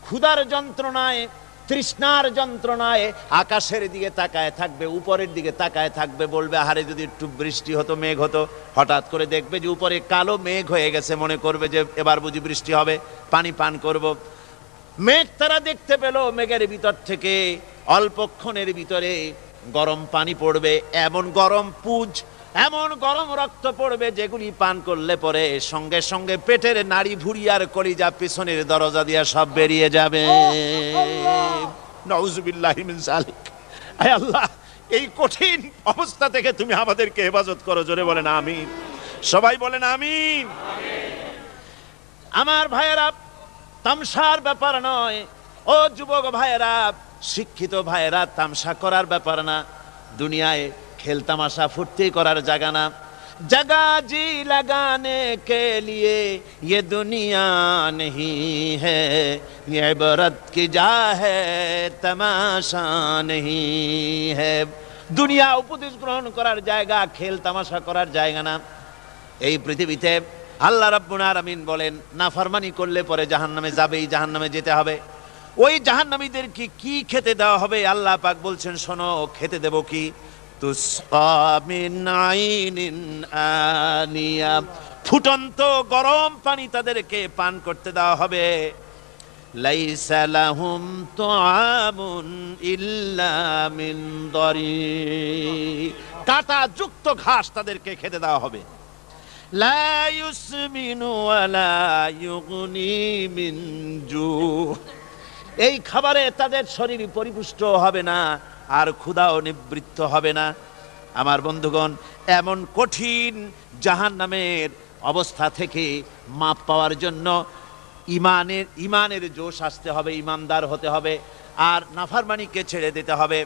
ক্ষুধার যন্ত্রণায়, তৃষ্ণার যন্ত্রণায় আকাশের দিকে তাকায় থাকবে, উপরের দিকে তাকায় থাকবে, বলবে, আহারে যদি একটু বৃষ্টি হতো, মেঘ হতো। হঠাৎ করে দেখবে যে উপরে কালো মেঘ হয়ে গেছে, মনে করবে যে এবার বুঝি বৃষ্টি হবে, পানি পান করব। মেঘ তারা দেখতে পেল, মেঘের ভিতর থেকে অল্পক্ষণের ভিতরে গরম পানি পড়বে, এমন গরম পুজ, এমন গরম রক্ত পড়বে, যেগুলি পান করলে পরে সঙ্গে সঙ্গে পেটের নাড়ি, ভুঁড়ি আর কলিজা পিছনের দরজা দিয়া সব বেরিয়ে যাবে। নাউজুবিল্লাহি মিন যালিক। আয় আল্লাহ, এই কঠিন অবস্থা থেকে তুমি আমাদেরকে হেফাজত করো। জোরে বলেন আমিন। সবাই বলেন আমিন। আমার ভাইয়েরা, তামসার ব্যাপার নয়। ও যুবক ভাইয়েরা, শিক্ষিত ভাইয়েরা, তামসা করার ব্যাপার না। দুনিয়ায় খেল তামাশা ফুর্তি করার জায়গা না। जगह जी लगाने के लिए ये दुनिया नहीं है, ये इबरत की जा है तमाशा नहीं है। দুনিয়া উপদেশ গ্রহণ করার জায়গা, খেল তামাশা করার জায়গা না। এই পৃথিবীতে আল্লাহ রাব্বুল আলামিন বলেন, নাফরমানি করলে পরে জাহান্নামে যাবেই, জাহান্নামে যেতে হবে। ওই জাহান্নামীদেরকে কি খেতে দেওয়া হবে? আল্লাহ পাক বলছেন, শোনো, খেতে দেব কি? তুসকা মিন আইনিন আনিয়া, ফুটন্ত গরম পানি তাদেরকে পান করতে দেওয়া হবে। লাইসা লাহুম তুআমুন ইল্লা মিন দারি, কাঁটা যুক্ত ঘাস তাদেরকে খেতে দেওয়া হবে। লা ইউসমিনু ওয়ালা ইউগনি মিন জু, এই খাবারে তাদের শরীর পরিপুষ্ট হবে না, আর ক্ষুধাও নিবৃত্ত হবে না। আমার বন্ধুগণ, এমন কঠিন জাহান্নামের অবস্থা থেকে মাপ পাওয়ার জন্য ইমানের জোশ আসতে হবে, ইমানদার হতে হবে, আর নাফরমানিকে ছেড়ে দিতে হবে।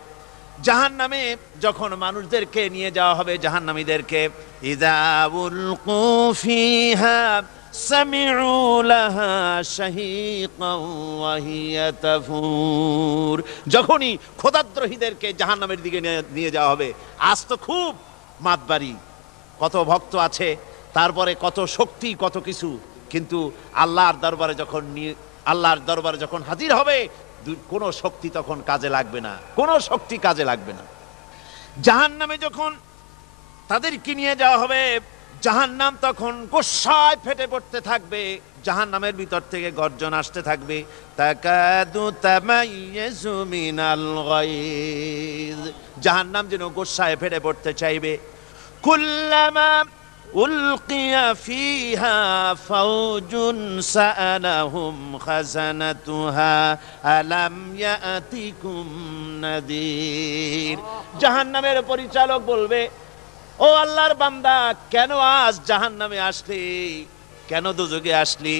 জাহান্নামে যখন মানুষদেরকে নিয়ে যাওয়া হবে, জাহান্নামীদেরকে, ইযা উলকু ফিহা সামিউ লাহা শাহীকান ওয়া হিয়া তাফুর, যখনই খোদাদ্রোহীদেরকে জাহান্নামের দিকে নিয়ে যাওয়া হবে, আজ তো খুব মাতবাড়ি, কত ভক্ত আছে, তারপরে কত শক্তি, কত কিছু, কিন্তু আল্লাহর দরবারে যখন হাজির হবে, কোনো শক্তি তখন কাজে লাগবে না, কোনো শক্তি কাজে লাগবে না। জাহান্নামে যখন তাদেরকে নিয়ে যাওয়া হবে, জাহান্নাম তখন গোসায় ফেটে পড়তে থাকবে, জাহান্নামের ভিতর থেকে গর্জন আসতে থাকবে, তাকাদু তামাইয়াজু মিনাল গায়জ, জাহান্নাম যেন গোসায় ফেটে পড়তে চাইবে। কুল্লামা উলকিয়া ফিহা ফাওজুন সাআলাহুম খাজানাতুহা আলাম ইয়াতিকুম নাযীর, জাহান্নামের পরিচালক বলবে, ও আল্লাহর বান্দা, কেন আজ জাহান্নামে আসলি, কেন দোজখে আসলি?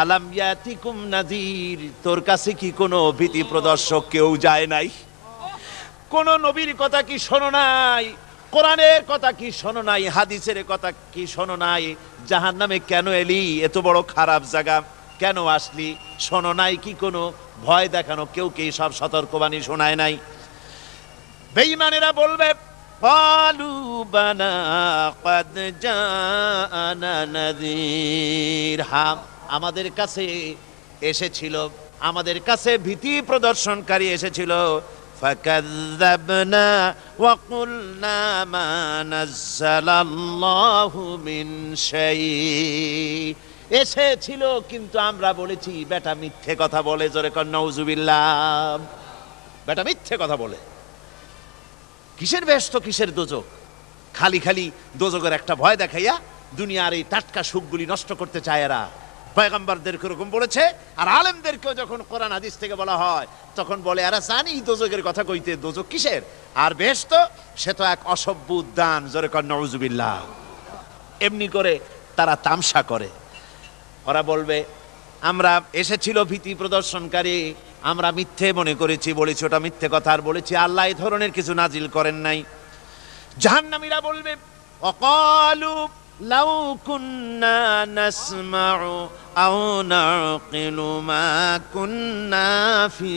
আলাম ইয়াতিকুম নাযীর, তোর কাছে কি কোনো ভীতি প্রদর্শক কেউ যায় নাই? কোন নবীর কথা কি শোনো নাই? কোরআনের কথা কি শোনো নাই? হাদিসের কথা কি শোনো নাই? জাহান্নামে কেন এলি? এত বড় খারাপ জায়গা কেন আসলি? শোনো নাই কি? কোনো ভয় দেখানো কেউ কি সব সতর্কবাণী শোনায় নাই? বেঈমানেরা বলবে, ক্বালু বালা ক্বাদ জাআনা নাযীর, হ্যাঁ, আমাদের কাছে এসেছিল, আমাদের কাছে ভীতি প্রদর্শনকারী এসেছিল। ফাকাযযাবনা ওয়া কুলনা মা নাযালাল্লাহু মিন শাই, এসেছিল কিন্তু আমরা বলেছি বেটা মিথ্যে কথা বলে। জোরে কর নাউযুবিল্লাহ। বেটা মিথ্যে কথা বলে। কিসের বেহেশত, কিসের দোজখ? খালি খালি দোজখের একটা ভয় দেখাইয়া দুনিয়ার এই টাটকা সুখগুলি নষ্ট করতে চায় এরা। পয়গম্বরদেরকে এরকম বলেছে, আর আলেমদেরকেও যখন কোরআন হাদিস থেকে বলা হয় তখন বলে, এরা জানি দোজখের কথা কইতে, দোজখ কিসের, আর বেহেশত সে তো এক অসভ্য উদ্যান। জোরে কর নাউযুবিল্লাহ। এমনি করে তারা তামসা করে। ওরা বলবে, আমরা এসেছিল ভীতি প্রদর্শনকারী, আমরা মিথ্যে মনে করেছি, বলেছি ওটা মিথ্যে কথা, আর বলেছি আল্লাহ এই ধরনের কিছু নাজিল করেন নাই। জাহান্নামীরা বলবে, ওয়াকালু লাউ কুন্না নাসমাউ আও নাকিলু মা কুন্না ফি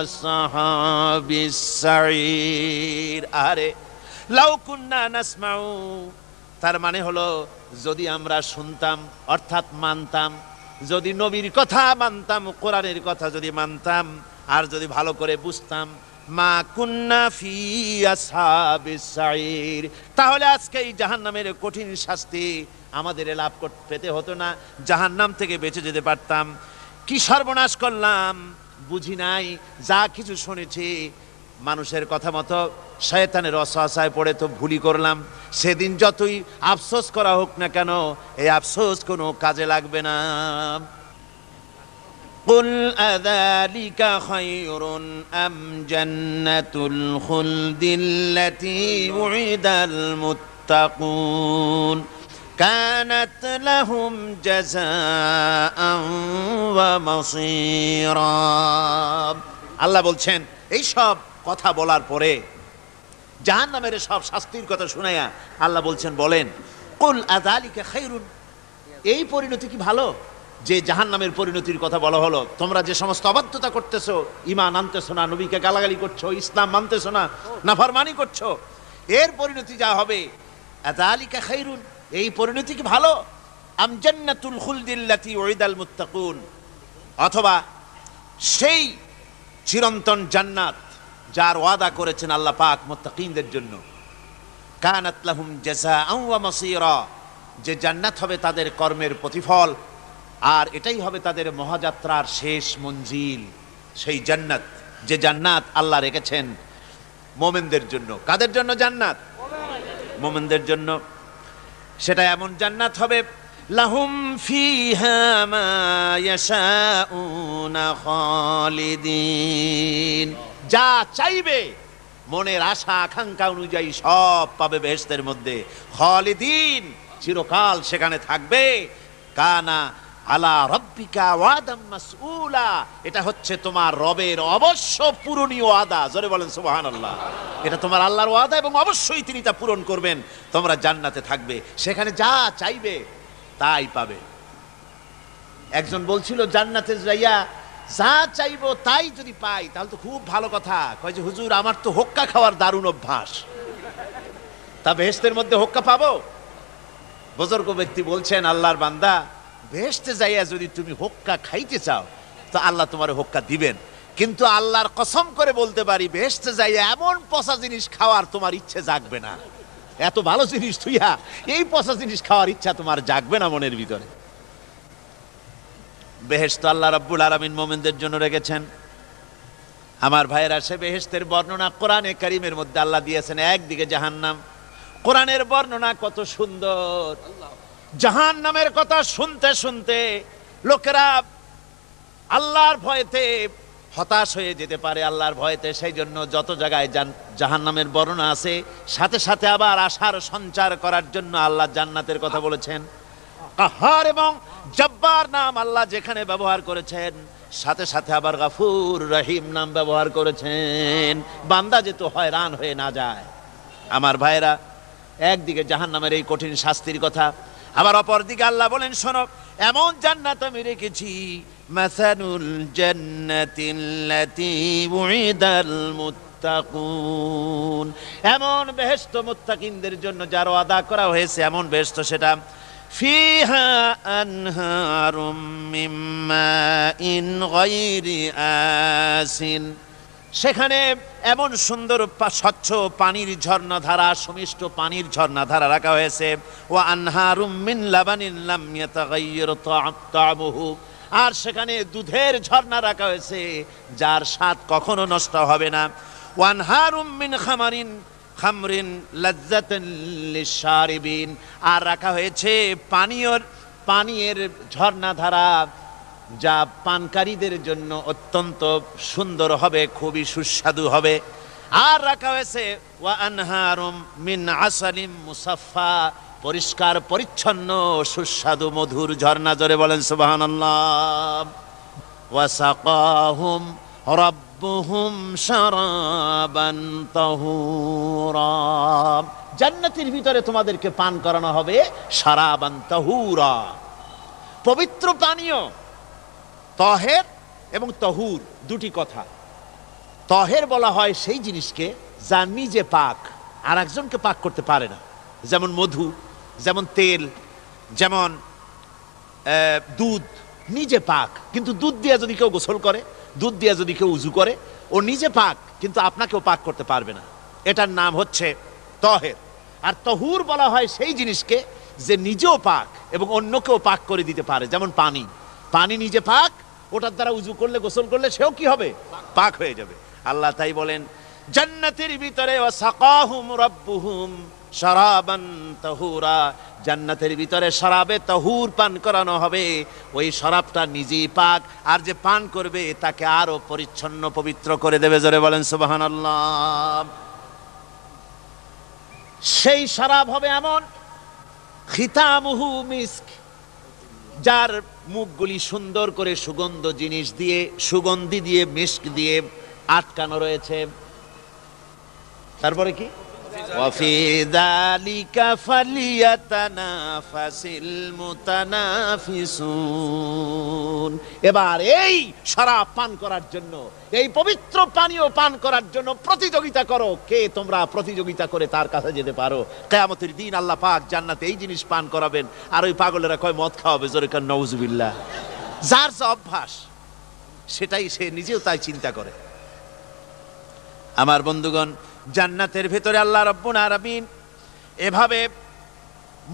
আসহাবিস সাঈর, আরে লাউ কুন্না নাসমাউ, তার মানে হলো যদি আমরা শুনতাম, অর্থাৎ মানতাম, যদি নবীর কথা মানতাম, কোরআনের কথা যদি মানতাম, আর যদি ভালো করে বুঝতাম, মা কুন্না ফি আসহাবিস সাঈর, তাহলে আজকে এই জাহান্নামের কঠিন শাস্তি আমাদের লাভ পেতে হতো না, জাহান্নাম থেকে বেঁচে যেতে পারতাম। কি সর্বনাশ করলাম, বুঝি নাই, যা কিছু শুনেছি মানুষের কথা মতো শয়তানের ওয়াসওয়াসায় পড়ে তো ভুলই করলাম। সেদিন যতই আফসোস করা হোক না কেন, এই আফসোস কোনো কাজে লাগবে না। কুল আযালিকা খায়রুন আম জান্নাতুল খুলদিল্লাতী উইদাল মুত্তাকুন, কানাত লাহুম জাযাআন ওয়া মাসীরা। আল্লাহ বলছেন এই সব কথা বলার পরে জাহান্নামের সব শাস্তির কথা শুনাইয়া আল্লাহ বলছেন, বলেন কুল আযালিকা খায়রুন, এই পরিণতি কি ভালো যে জাহান্নামের পরিণতির কথা বলা হলো? তোমরা যে সমস্ত অবাধ্যতা করতেছো, ঈমান আনতেছো না, নবীকে গালাগালি করছো, ইসলাম মানতেছো না, নাফরমানি করছো, এর পরিণতি যা হবে, আযালিকা খায়রুন, এই পরিণতি কি ভালো? আম জান্নাতুল খুলদিল্লাতী উইদাল মুত্তাকুন, অথবা সেই চিরন্তন জান্নাত যার ওয়াদা করেছেন আল্লাহ পাক মুত্তাকিনদের জন্য। কানাত লাহুম জাযাআন ওয়া মাসীরা, যে জান্নাত হবে তাদের কর্মের প্রতিফল, আর এটাই হবে তাদের মহাযাত্রার শেষ মঞ্জিল। সেই জান্নাত, যে জান্নাত আল্লাহ রেখেছেন মুমিনদের জন্য। কাদের জন্য জান্নাত? মুমিনদের জন্য। সেটা এমন জান্নাত হবে, লাহুম ফিহা মা ইয়াশাউনা খালিদিন, যা চাইবে মনের আশা আকাঙ্ক্ষা অনুযায়ী সব পাবে বেহেশতের মধ্যে। খালিদিন, চিরকাল সেখানে থাকবে। কানা আলা রব্বিকা ওয়াদাম মাসউলা, এটা হচ্ছে তোমার রবের অবশ্য পূরণীয় ওয়াদা। জোরে বলেন সুবহানাল্লাহ। এটা তোমার আল্লাহর ওয়াদা এবং অবশ্যই তিনি তা পূরণ করবেন। তোমরা জান্নাতে থাকবে, সেখানে যা চাইবে তাই পাবে। একজন বলছিল জান্নাতে যাইয়া যা চাইবো তাই যদি পাই তাহলে তো খুব ভালো কথা। কয় যে হুজুর আমার তো হোক্কা খাওয়ার দারুণ অভ্যাস, তা বেহেশতের মধ্যে হোক্কা পাবো? বুজুর্গ ব্যক্তি বলছেন, আল্লাহর বান্দা, বেহেশতে যাইয়া যদি তুমি হোক্কা খাইতে চাও তো আল্লাহ তোমার হোক্কা দিবেন, কিন্তু আল্লাহর কসম করে বলতে পারি বেহেশতে যাইয়া এমন পচা জিনিস খাওয়ার তোমার ইচ্ছে জাগবে না। এত ভালো জিনিস তুইয়া এই পচা জিনিস খাওয়ার ইচ্ছা তোমার জাগবে না মনের ভিতরে। বেহেশত আল্লাহ রাব্বুল আলামিন মুমিনদের জন্য রেখেছেন। আমার ভাইয়েরা, সে বেহেশতের বর্ণনা কোরআনে কারীমের মধ্যে আল্লাহ দিয়েছেন। একদিকে জাহান্নাম, কোরআনের বর্ণনা কত সুন্দর। জাহান্নামের কথা শুনতে শুনতে লোকেরা আল্লাহর ভয়েতে হতাশ হয়ে যেতে পারে, আল্লাহর ভয়েতে। সেই জন্য যত জায়গায় জাহান্নামের বর্ণনা আছে, সাথে সাথে আবার আশার সঞ্চার করার জন্য আল্লাহ জান্নাতের কথা বলেছেন। কাহার এবং জব্বার নাম আল্লাহ যেখানে ব্যবহার করেছেন, সাথে সাথে আবার গাফুর রহিম নাম ব্যবহার করেছেন, বান্দা যেহেতু হয়রান হয়ে না যায়। আমার ভাইয়েরা, একদিকে জাহান্নামের এই কঠিন শাস্তির কথা, আবার অপর দিকে আল্লাহ বলেন, শোনো, এমন জান্নাত আমি রেখেছি, মাসানুল জান্নাতিল্লাতী উইদাল মুত্তাকুন, এমন বেহেশত মুত্তাকিনদের জন্য যার ওয়াদা করা হয়েছে, এমন বেহেশত সেটা, ফিহা আনহারুম মিন মাইন গায়রি আসিন, সেখানে এমন সুন্দর স্বচ্ছ পানির ঝর্ণাধারা, সুমিষ্ট পানির ঝর্ণাধারা রাখা হয়েছে। ওয়া আনহারুম মিন লাবানিন লাম ইয়াতাগায়্যার তা'আমুহু, আর সেখানে দুধের ঝর্ণা রাখা হয়েছে যার স্বাদ কখনো নষ্ট হবে না। ওয়া আনহারুম মিন খামরিন লাজ্জাতান লিশ-শারিবিন, আর রাখা হয়েছে পানীয়ের ঝর্ণাধারা যা পানকারীদের জন্য অত্যন্ত সুন্দর হবে, খুবই সুস্বাদু হবে। আর রাখা হয়েছে ওয়া আনহারুম মিন আসালিম মুসাফফা, পরিষ্কার পরিচ্ছন্ন সুস্বাদু মধুর ঝর্ণা। জোরে বলেন সুবহানাল্লাহ। ওয়া সাকাহুম রাব্বুহুম শারাবান তাহুরা, জান্নাতের ভিতরে তোমাদেরকে পান করানো হবে শারাবান তাহুরা, পবিত্র পানীয়। তহের এবং তহুর দুটি কথা। তহের বলা হয় সেই জিনিসকে যা নিজে পাক, আর একজনকে পাক করতে পারে না, যেমন মধু, যেমন তেল, যেমন দুধ নিজে পাক, কিন্তু দুধ দিয়ে যদি কেউ গোসল করে, দুধ দিয়ে যদি কেউ উজু করে, ও নিজে পাক, কিন্তু আপনাকেও পাক করতে পারবে না। এটার নাম হচ্ছে তহের। আর তহুর বলা হয় সেই জিনিসকে যে নিজেও পাক এবং অন্যকেও পাক করে দিতে পারে, যেমন পানি। পানি নিজে পাক, ওটার দ্বারা উজু করলে, গোসল করলে সেও কি হবে? পাক হয়ে যাবে। আল্লাহ তাই বলেন জান্নাতের ভিতরে ওয়া সাকাহুম রাব্বুহুম শারাবান তাহুরা, জান্নাতের ভিতরে শরাবে তাহুর পান করানো হবে। ওই শরাবটা নিজেই পাক, আর যে পান করবে তাকে আরো পরিচ্ছন্ন পবিত্র করে দেবে। জোরে বলেন সুবহানাল্লাহ। সেই শরাব হবে এমন, খিতামুহু মিস্ক, যার মুখগুলি সুন্দর করে সুগন্ধ জিনিস দিয়ে, সুগন্ধি দিয়ে, মিস্ক দিয়ে আটকানো রয়েছে। তারপরে কি? ওয়াফি যালিকা ফালিয়াতানাফাসিল মুতানাফিসুন। এবার এই শরাব পান করার জন্য, এই পবিত্র পানীয় পান করার জন্য প্রতিযোগিতা করো, কে তোমরা প্রতিযোগিতা করে তার কাছে যেতে পারো। কিয়ামতের দিন আল্লাহ পাক জান্নাতে এই জিনিস পান করাবেন, আর ওই পাগলেরা কয় মদ খাওয়াবে, জোরে কান নাউজুবিল্লাহ। যার যে অভ্যাস সেটাই সে নিজেও তাই চিন্তা করে। আমার বন্ধুগণ, জান্নাতের ভেতরে আল্লাহ রাব্বুল আলামিন এভাবে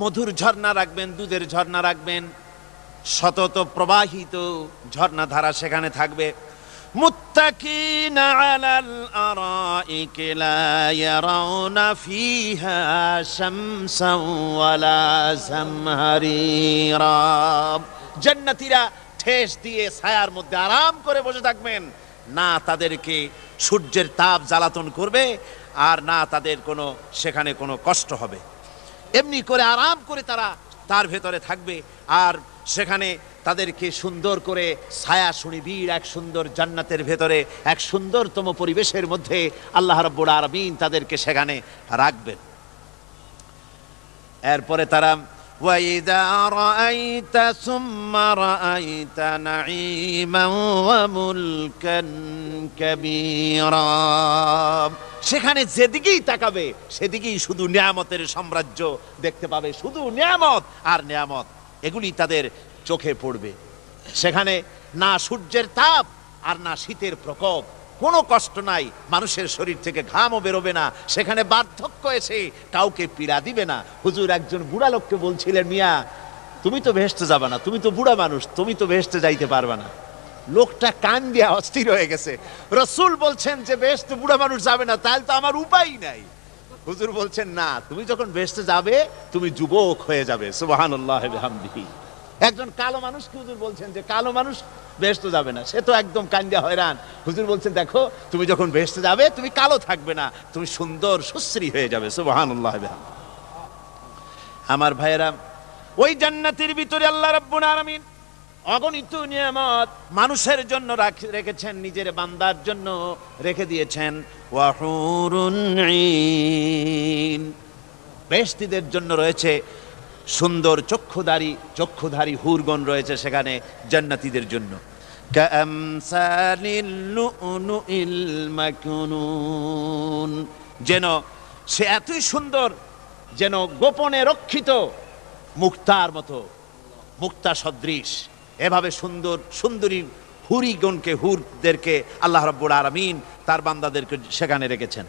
মধুর ঝর্ণা রাখবেন, দুধের ঝর্ণা রাখবেন, সতত প্রবাহিত ঝর্ণা ধারা সেখানে থাকবে। মুত্তাকিনা আলাল আরাইকি লা ইয়ারাউনা ফিহা শামসান ওয়ালা জামহারিরা। জান্নাতীরা ঠেস দিয়ে ছায়ার মধ্যে আরাম করে বসে থাকবেন, না তাদেরকে সূর্যের তাপ জ্বালাতন করবে, আর না তাদের কোনো সেখানে কোনো কষ্ট হবে। এমনি করে আরাম করে তারা তার ভেতরে থাকবে, আর সেখানে তাদেরকে সুন্দর করে ছায়া সুনিবিড় এক সুন্দর জান্নাতের ভেতরে এক সুন্দরতম পরিবেশের মধ্যে আল্লাহ রাব্বুল আলামিন তাদেরকে সেখানে রাখবেন। এরপরে তারা وَإِذَا رَأَيْتَ ثُمَّ رَأَيْتَ نَعِيمًا وَمُلْكًا كَبِيرًا। সেখানে যেদিকেই তাকাবে সেদিকেই শুধু নিয়ামতের সাম্রাজ্য দেখতে পাবে, শুধু নিয়ামত আর নিয়ামত, এগুলি তাদের চোখে পড়বে। সেখানে না সূর্যের তাপ আর না শীতের প্রকোপ, কোনো কষ্ট নাই, মানুষের শরীর থেকে ঘামও বেরোবে না, সেখানে বার্ধক্য এসে কাউকে পীড়া দিবে না। হুজুর একজন বুড়া লোককে বলছিলেন, মিয়া তুমি তো বেহেশতে যাবে না, তুমি তো বুড়া মানুষ, তুমি তো বেহেশতে যাইতে পারবে না। লোকটা কান দিয়া অস্থির হয়ে গেছে। রাসূল বলছেন যে বেহেশতে বুড়া মানুষ যাবে না, তাহলে তো আমার উপায় নাই। হুজুর বলছেন না, তুমি যখন বেহেশতে যাবে তুমি যুবক হয়ে যাবে। সুবহানাল্লাহি ওয়া বিহামদিহি। একজন কালো মানুষকে হুজুর বলছেন যে কালো মানুষ বেহেশতে যাবে না, সে তো একদম কান্দিয়া হয়রান। হুজুর বলছেন দেখো তুমি যখন বেহেশতে যাবে তুমি কালো থাকবে না, তুমি সুন্দর সুশ্রী হয়ে যাবে। সুবহানাল্লাহি ওয়া বিহামদিহি। আমার ভাইয়েরা, ওই জান্নাতের ভিতরে আল্লাহ রাব্বুল আলামিন অগণিত নিয়ামত মানুষের জন্য রেখেছেন, নিজের বান্দার জন্য রেখে দিয়েছেন। ওয়া হুরুন ঈন, বেহেশতীদের জন্য রয়েছে সুন্দর চক্ষুধারী হুরগণ রয়েছে সেখানে জান্নাতীদের জন্য। কামসালিল লুউলুইল মাকনুন, যেন সে এতই সুন্দর, যেন গোপনে রক্ষিত মুক্তার মতো, মুক্তা সদৃশ। এভাবে সুন্দর সুন্দরী হুরদেরকে আল্লাহ রাব্বুল আলামিন তার বান্দাদেরকে সেখানে রেখেছেন।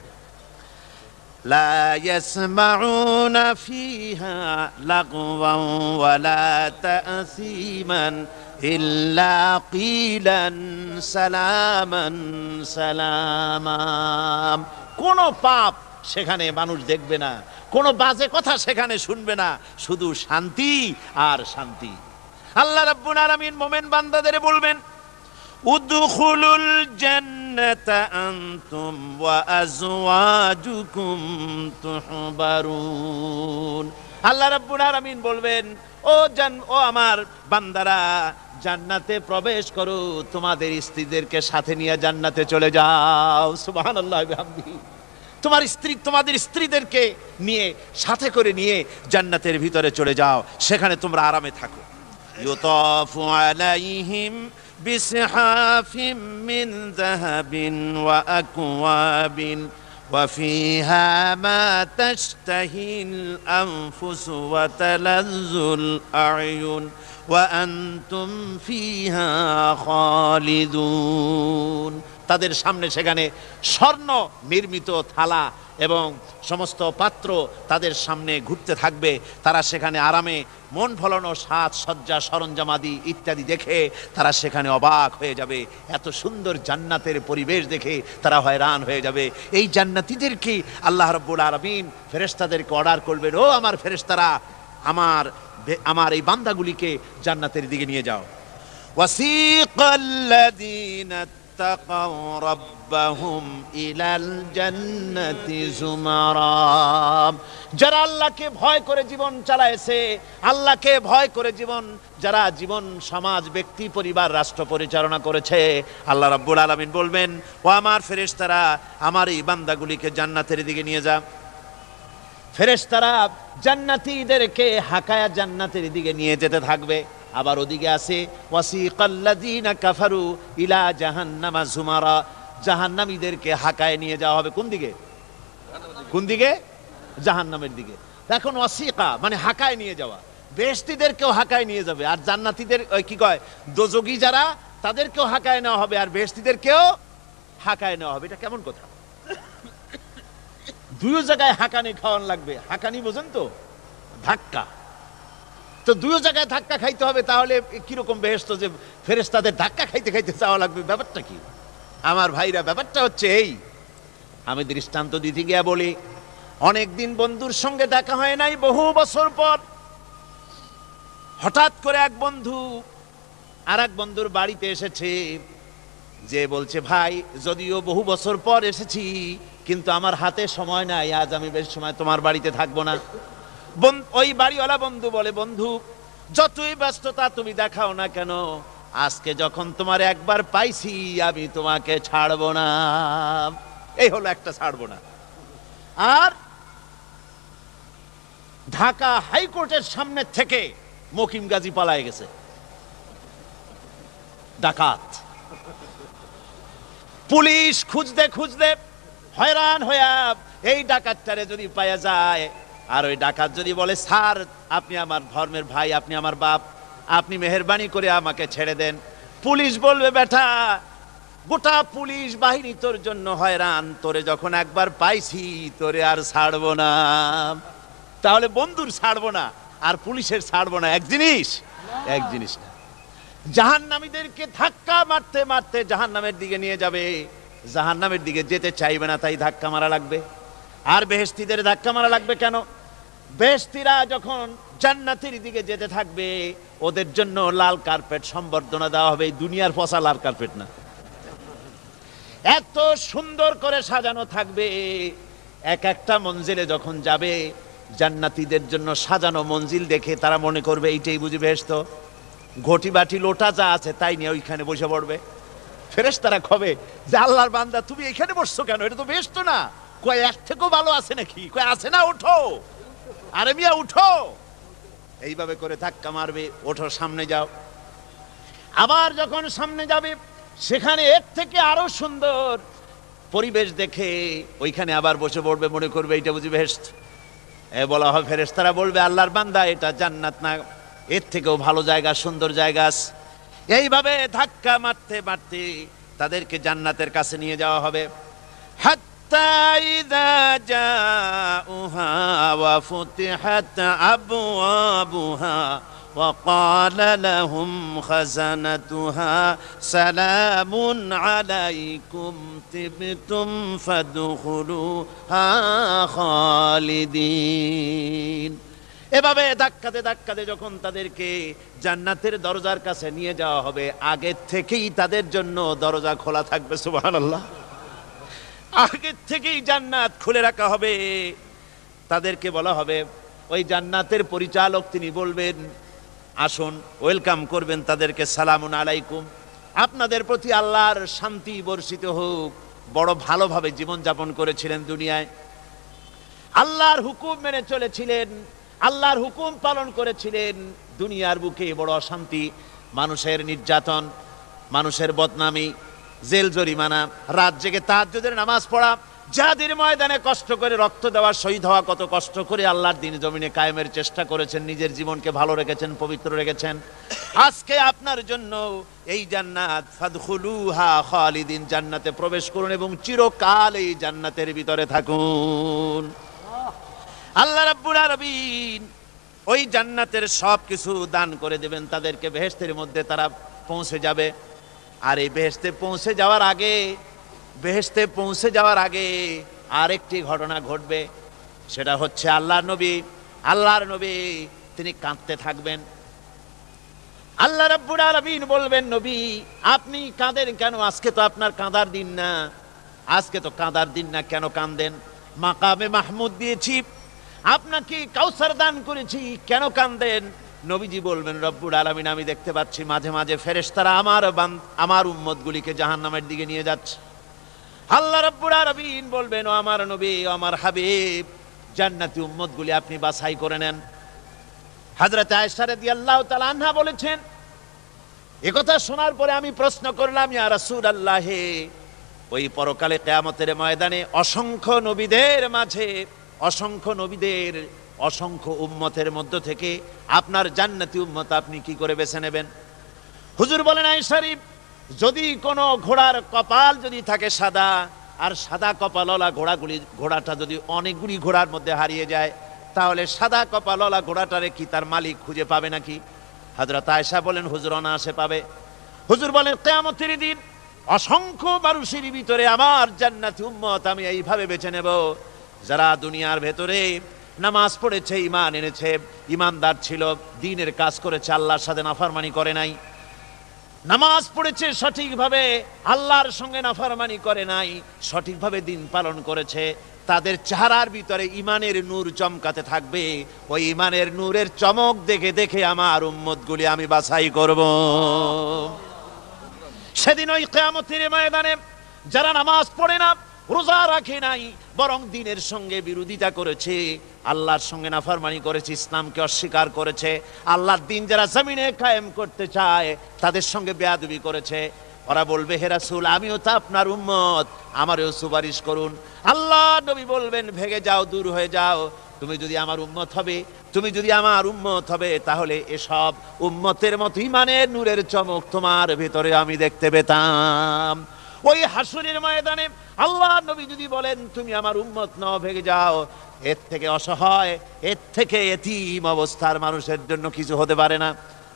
লা ইয়াসমাউনা ফিহা লাগওয়ান ওয়ালা তাসীমান ইল্লা কিলান সালামান সালামা। কোন পাপ সেখানে মানুষ দেখবে না, কোনো বাজে কথা সেখানে শুনবে না, শুধু শান্তি আর শান্তি। আল্লাহ রাব্বুল আলামিন মুমিন বান্দাদের বলবেন, উদখুলুল জান্নাতা আনতুম ওয়া আজওয়াজুকুম তুহবারুন। আল্লাহ রাব্বুল আলামিন বলবেন, ও আমার বান্দারা, জান্নাতে প্রবেশ করো, তোমাদের স্ত্রীদেরকে সাথে নিয়ে জান্নাতে চলে যাও। সুবহানাল্লাহি ওয়া বিহামদিহি। তোমাদের স্ত্রীদেরকে নিয়ে, সাথে করে নিয়ে জান্নাতের ভিতরে চলে যাও, সেখানে তোমরা আরামে থাকো। ইউতাফু আলাইহিম বিসহাফিম মিন যাহাবিন ওয়া আকওয়াবিন ওয়া ফিহা মা তাশতাহিল আনফুসু ওয়া তালাজ্জুল আ'য়ুন ওয়া আনতুম ফিহা খালিদুন। তাদের সামনে সেখানে স্বর্ণ নির্মিত থালা এবং সমস্ত পাত্র তাদের সামনে ঘুরতে থাকবে। তারা সেখানে আরামে মন ভোলানো সাজ সজ্জা সরঞ্জামাদি ইত্যাদি দেখে তারা সেখানে অবাক হয়ে যাবে। এত সুন্দর জান্নাতের পরিবেশ দেখে তারা হয়রান হয়ে যাবে। এই জান্নাতীদেরকে আল্লাহ রাব্বুল আলামিন ফেরেশতাদেরকে অর্ডার করবেন, ও আমার ফেরেশতারা, আমার এই বান্দাগুলিকে জান্নাতের দিকে নিয়ে যাও। ওয়াসিকাল্লাযীনা اتقوا ربهم إلى الجنة زمرا। যারা আল্লাহকে ভয় করে জীবন চালায়েছে, আল্লাহকে ভয় করে যারা জীবন সমাজ ব্যক্তি পরিবার রাষ্ট্র পরিচালনা করেছে, আল্লাহ রাব্বুল আলামিন বলবেন, ও আমার ফেরেশতারা, আমার এই বান্দাগুলিকে জান্নাতের দিকে নিয়ে যা। ফেরেশতারা জান্নাতীদেরকে হাকায়া জান্নাতের দিকে নিয়ে যেতে থাকবে। আবার ওদিকে আছে ওয়াসিকাল্লাযীনা কাফারু ইলা জাহান্নামা যুমারা, জাহান্নামীদেরকে হাকায় নিয়ে যাওয়া হবে কোন দিকে? কোন দিকে? জাহান্নামের দিকে। এখন ওয়াসিকা মানে হাকায় নিয়ে যাওয়া, বেহেশতীদেরকেও হাকায় নিয়ে যাবে, আর জান্নাতীদের কি কয় দোজখী যারা তাদেরকেও হাকায় নেওয়া হবে, আর বেহেশতীদেরকেও হাকায় নেওয়া হবে। এটা কেমন কথা? দুই জায়গায় হাকানি খাওয়ান লাগবে। হাকানি বোঝেন তো? ধাক্কা। তো দুই জায়গায় ধাক্কা খাইতে হবে, তাহলে কিরকম বেহেশত যে ফেরেশতাদের ধাক্কা খাইতে খাইতে যাওয়া লাগবে? ব্যাপারটা কি আমার ভাইরা? ব্যাপারটা হচ্ছে এই, আমি দৃষ্টান্ত দিতে গিয়া বলি, অনেকদিন বন্ধুর সঙ্গে দেখা হয় নাই, বহু বছর পর হঠাৎ করে এক বন্ধু আর এক বন্ধুর বাড়িতে এসেছে, যে বলছে, ভাই যদিও বহু বছর পর এসেছি, কিন্তু আমার হাতে সময় নাই, আজ আমি বেশ সময় তোমার বাড়িতে থাকবো না। ওই বাড়িওয়ালা বন্ধু বলে, বন্ধু যতই ব্যস্ততা তুমি দেখাও না কেন, আজকে যখন তোমার একবার পাইছি আমি তোমাকে ছাড়বো না। এই হলো একটা ছাড়বো না। আর ঢাকা হাইকোর্টের সামনে থেকে মকিম গাজী পালায় গেছে, ডাকাত। পুলিশ খুঁজতে খুঁজতে হয়রান হইয়া এই ডাকাতটারে যদি পাওয়া যায়, আর ওই ডাকাত যদি বলে, স্যার আপনি আমার ধর্মের ভাই, আপনি আমার বাপ, আপনি মেহেরবানি করে আমাকে ছেড়ে দেন, পুলিশ বলবে, বেটা গোটা পুলিশ বাহিনী তোর জন্য হয়রান, তোরে যখন একবার পাইছি তোরে আর ছাড়বো না। তাহলে বন্ধুর ছাড়বো না আর পুলিশের ছাড়বো না এক জিনিস? এক জিনিস না। জাহান্নামীদেরকে ধাক্কা মারতে মারতে জাহান্নামের দিকে নিয়ে যাবে, জাহান্নামের দিকে যেতে চাইবে না, তাই ধাক্কা মারা লাগবে। আর বেহেশতীদের ধাক্কা মারা লাগবে কেন? বেহেশতীরা যখন জান্নাতের দিকে যেতে থাকবে, ওদের জন্য লাল কার্পেট সম্বর্ধনা দেওয়া হবে। এই দুনিয়ার পচা লাল কার্পেট না, এত সুন্দর করে সাজানো থাকবে। এক একটা মঞ্জিলে যখন যাবে, জান্নাতীদের জন্য সাজানো মঞ্জিল দেখে তারা মনে করবে এইটাই বুঝি বেহেশত। ঘটি বাটি লোটা যা আছে তাই নিয়ে ওইখানে বসে পড়বে। ফেরেশতারা কবে যে, আল্লাহর বান্দা তুমি এখানে বসছো কেন? এটা তো বেহেশত না। কয় এর থেকেও ভালো আছে নাকি? কয় আছে না, ওঠো, আরে মিয়া উঠো। এইভাবে করে ধাক্কা মারবে, ওঠো, সামনে যাও। আবার যখন সামনে যাবে, সেখানে এর থেকে আরো সুন্দর পরিবেশ দেখে ওইখানে আবার বসে পড়বে, মনে করবে এইটা বুঝি বেহেশত। বলা হয়, ফেরেশতারা বলবে, আল্লাহর বান্দা এটা জান্নাত না, এর থেকেও ভালো জায়গা, সুন্দর জায়গা আছে। এইভাবে ধাক্কা মারতে মারতে তাদেরকে জান্নাতের কাছে নিয়ে যাওয়া হবে। হাত্তা ইযা জাউহা ওয়া ফুতিহাত আবওয়াবুহা ওয়া ক্বালা লাহুম খাযানাতুহা সালামুন আলাইকুম তিবতুম ফাদখুলুহা খালিদিন। এভাবে ধাক্কাতে ধাক্কাতে যখন তাদেরকে জান্নাতের দরজার কাছে নিয়ে যাওয়া হবে, আগের থেকেই তাদের জন্য দরজা খোলা থাকবে। সুবহানাল্লাহ। আগের থেকেই জান্নাত খুলে রাখা হবে। তাদেরকে বলা হবে, ওই জান্নাতের পরিচালক তিনি বলবেন, আসুন, ওয়েলকাম করবেন তাদেরকে, সালামুন আলাইকুম, আপনাদের প্রতি আল্লাহর শান্তি বর্ষিত হোক। বড় ভালোভাবে জীবনযাপন করেছিলেন দুনিয়ায়, আল্লাহর হুকুম মেনে চলেছিলেন, আল্লাহর হুকুম পালন করেছিলেন। দুনিয়ার বুকে বড় অশান্তি, মানুষের নির্যাতন, মানুষের বদনামি, জেল জরিমানা, রাত জেগে তাহাজ্জুদের নামাজ পড়া, জিহাদের ময়দানে কষ্ট করে রক্ত দেওয়া, শহীদ হওয়া, কত কষ্ট করে আল্লাহর দ্বীন জমিনে কায়েমের চেষ্টা করেছেন, নিজের জীবনকে ভালো রেখেছেন, পবিত্র রেখেছেন। আজকে আপনার জন্য এই জান্নাত, ফাদখুলুহা খালিদিন, জান্নাতে প্রবেশ করুন এবং চিরকাল এই জান্নাতের ভিতরে থাকুন। আল্লাহ রাব্বুল আলামিন ওই জান্নাতের সব কিছু দান করে দেবেন তাদেরকে। বেহেশতের মধ্যে তারা পৌঁছে যাবে। আর এই বেহেশতে পৌঁছে যাওয়ার আগে আরেকটি ঘটনা ঘটবে। সেটা হচ্ছে আল্লাহর নবী তিনি কাঁদতে থাকবেন। আল্লাহ রাব্বুল আলামিন বলবেন, নবী আপনি কাঁদেন কেন? আজকে তো আপনার কাঁদার দিন না, আজকে তো কাঁদার দিন না, কেন কাঁদেন? মাকামে মাহমুদ দিয়েছি, আপনাকে কাউসার দান করেছি, কেন কাঁদেন? নবীজি বলবেন, রব্বুল আলামিন আমি দেখতে পাচ্ছি মাঝে মাঝে ফেরেশতারা আমার উম্মতগুলিকে জাহান্নামের দিকে নিয়ে যাচ্ছে। আল্লাহ রাব্বুল আলামিন বলবেন, ও আমার নবী, ও আমার হাবিব, জান্নাতি উম্মতগুলি আপনি বাছাই করে নেন। হযরত আয়েশা রাদিয়াল্লাহু তাআলা আনহা বলেছেন, একথা শোনার পরে আমি প্রশ্ন করলাম, ইয়া রাসূলুল্লাহ, ওই পরকালে কিয়ামতের ময়দানে অসংখ্য নবীদের মাঝে, অসংখ্য নবীদের অসংখ্য উম্মতের মধ্য থেকে আপনার জান্নাতি উম্মত আপনি কি করে বেছে নেবেন? হুজুর বলেন, আয়েশা শরীফ, যদি কোনো ঘোড়ার কপাল যদি থাকে সাদা, আর সাদা কপালওয়ালা ঘোড়াটা যদি অনেকগুলি ঘোড়ার মধ্যে হারিয়ে যায়, তাহলে সাদা কপালওয়ালা ঘোড়াটারে কি তার মালিক খুঁজে পাবে নাকি? হযরত আয়েশা বলেন, হুজুর অনায়াসে পাবে। হুজুর বলেন, কিয়ামতের দিন অসংখ্য মানুষের ভিতরে আমার জান্নাতি উম্মত আমি এইভাবে বেছে নেব, যারা দুনিয়ার ভেতরে নামাজ পড়েছে, ঈমান এনেছে, ঈমানদার ছিল, দ্বীনের কাজ করেছে, আল্লাহর সাথে নাফরমানি করে নাই, নামাজ পড়েছে সঠিকভাবে, আল্লাহর সঙ্গে নাফরমানি করে নাই, সঠিকভাবে দিন পালন করেছে, তাদের চেহারার ভিতরে ঈমানের নূর চমকাতে থাকবে। ওই ঈমানের নূরের চমক দেখে দেখে আমার উম্মতগুলি আমি বাছাই করব। সেদিন ওই কিয়ামতের ময়দানে যারা নামাজ পড়ে না, রোজা রাখে নাই, বরং দ্বীনের সঙ্গে বিরোধিতা করেছে, আল্লাহর সঙ্গে নাফরমানি করেছে, ইসলামকে অস্বীকার করেছে, আল্লাহর দ্বীন যারা জমিনে কায়েম করতে চায় তাদের সঙ্গে বেয়াদবি করেছে, ওরা বলবে, হে রাসূল আমিও তো আপনার উম্মত, আমারও সুপারিশ করুন। আল্লাহ নবী বলবেন, ভেগে যাও, দূর হয়ে যাও, তুমি যদি আমার উম্মত হবে, তুমি যদি আমার উম্মত হবে, তাহলে এসব উম্মতের মতো ঈমানের নূরের চমক তোমার ভিতরে আমি দেখতে পেতাম। ওই হাসরের ময়দানে আল্লাহ নবী যদি বলেন, তুমি আমার উম্মত নও, ভেগে যাও, এর থেকে অসহায়, এর থেকে এতিম অবস্থার মানুষের জন্য কিছু হতে পারে না।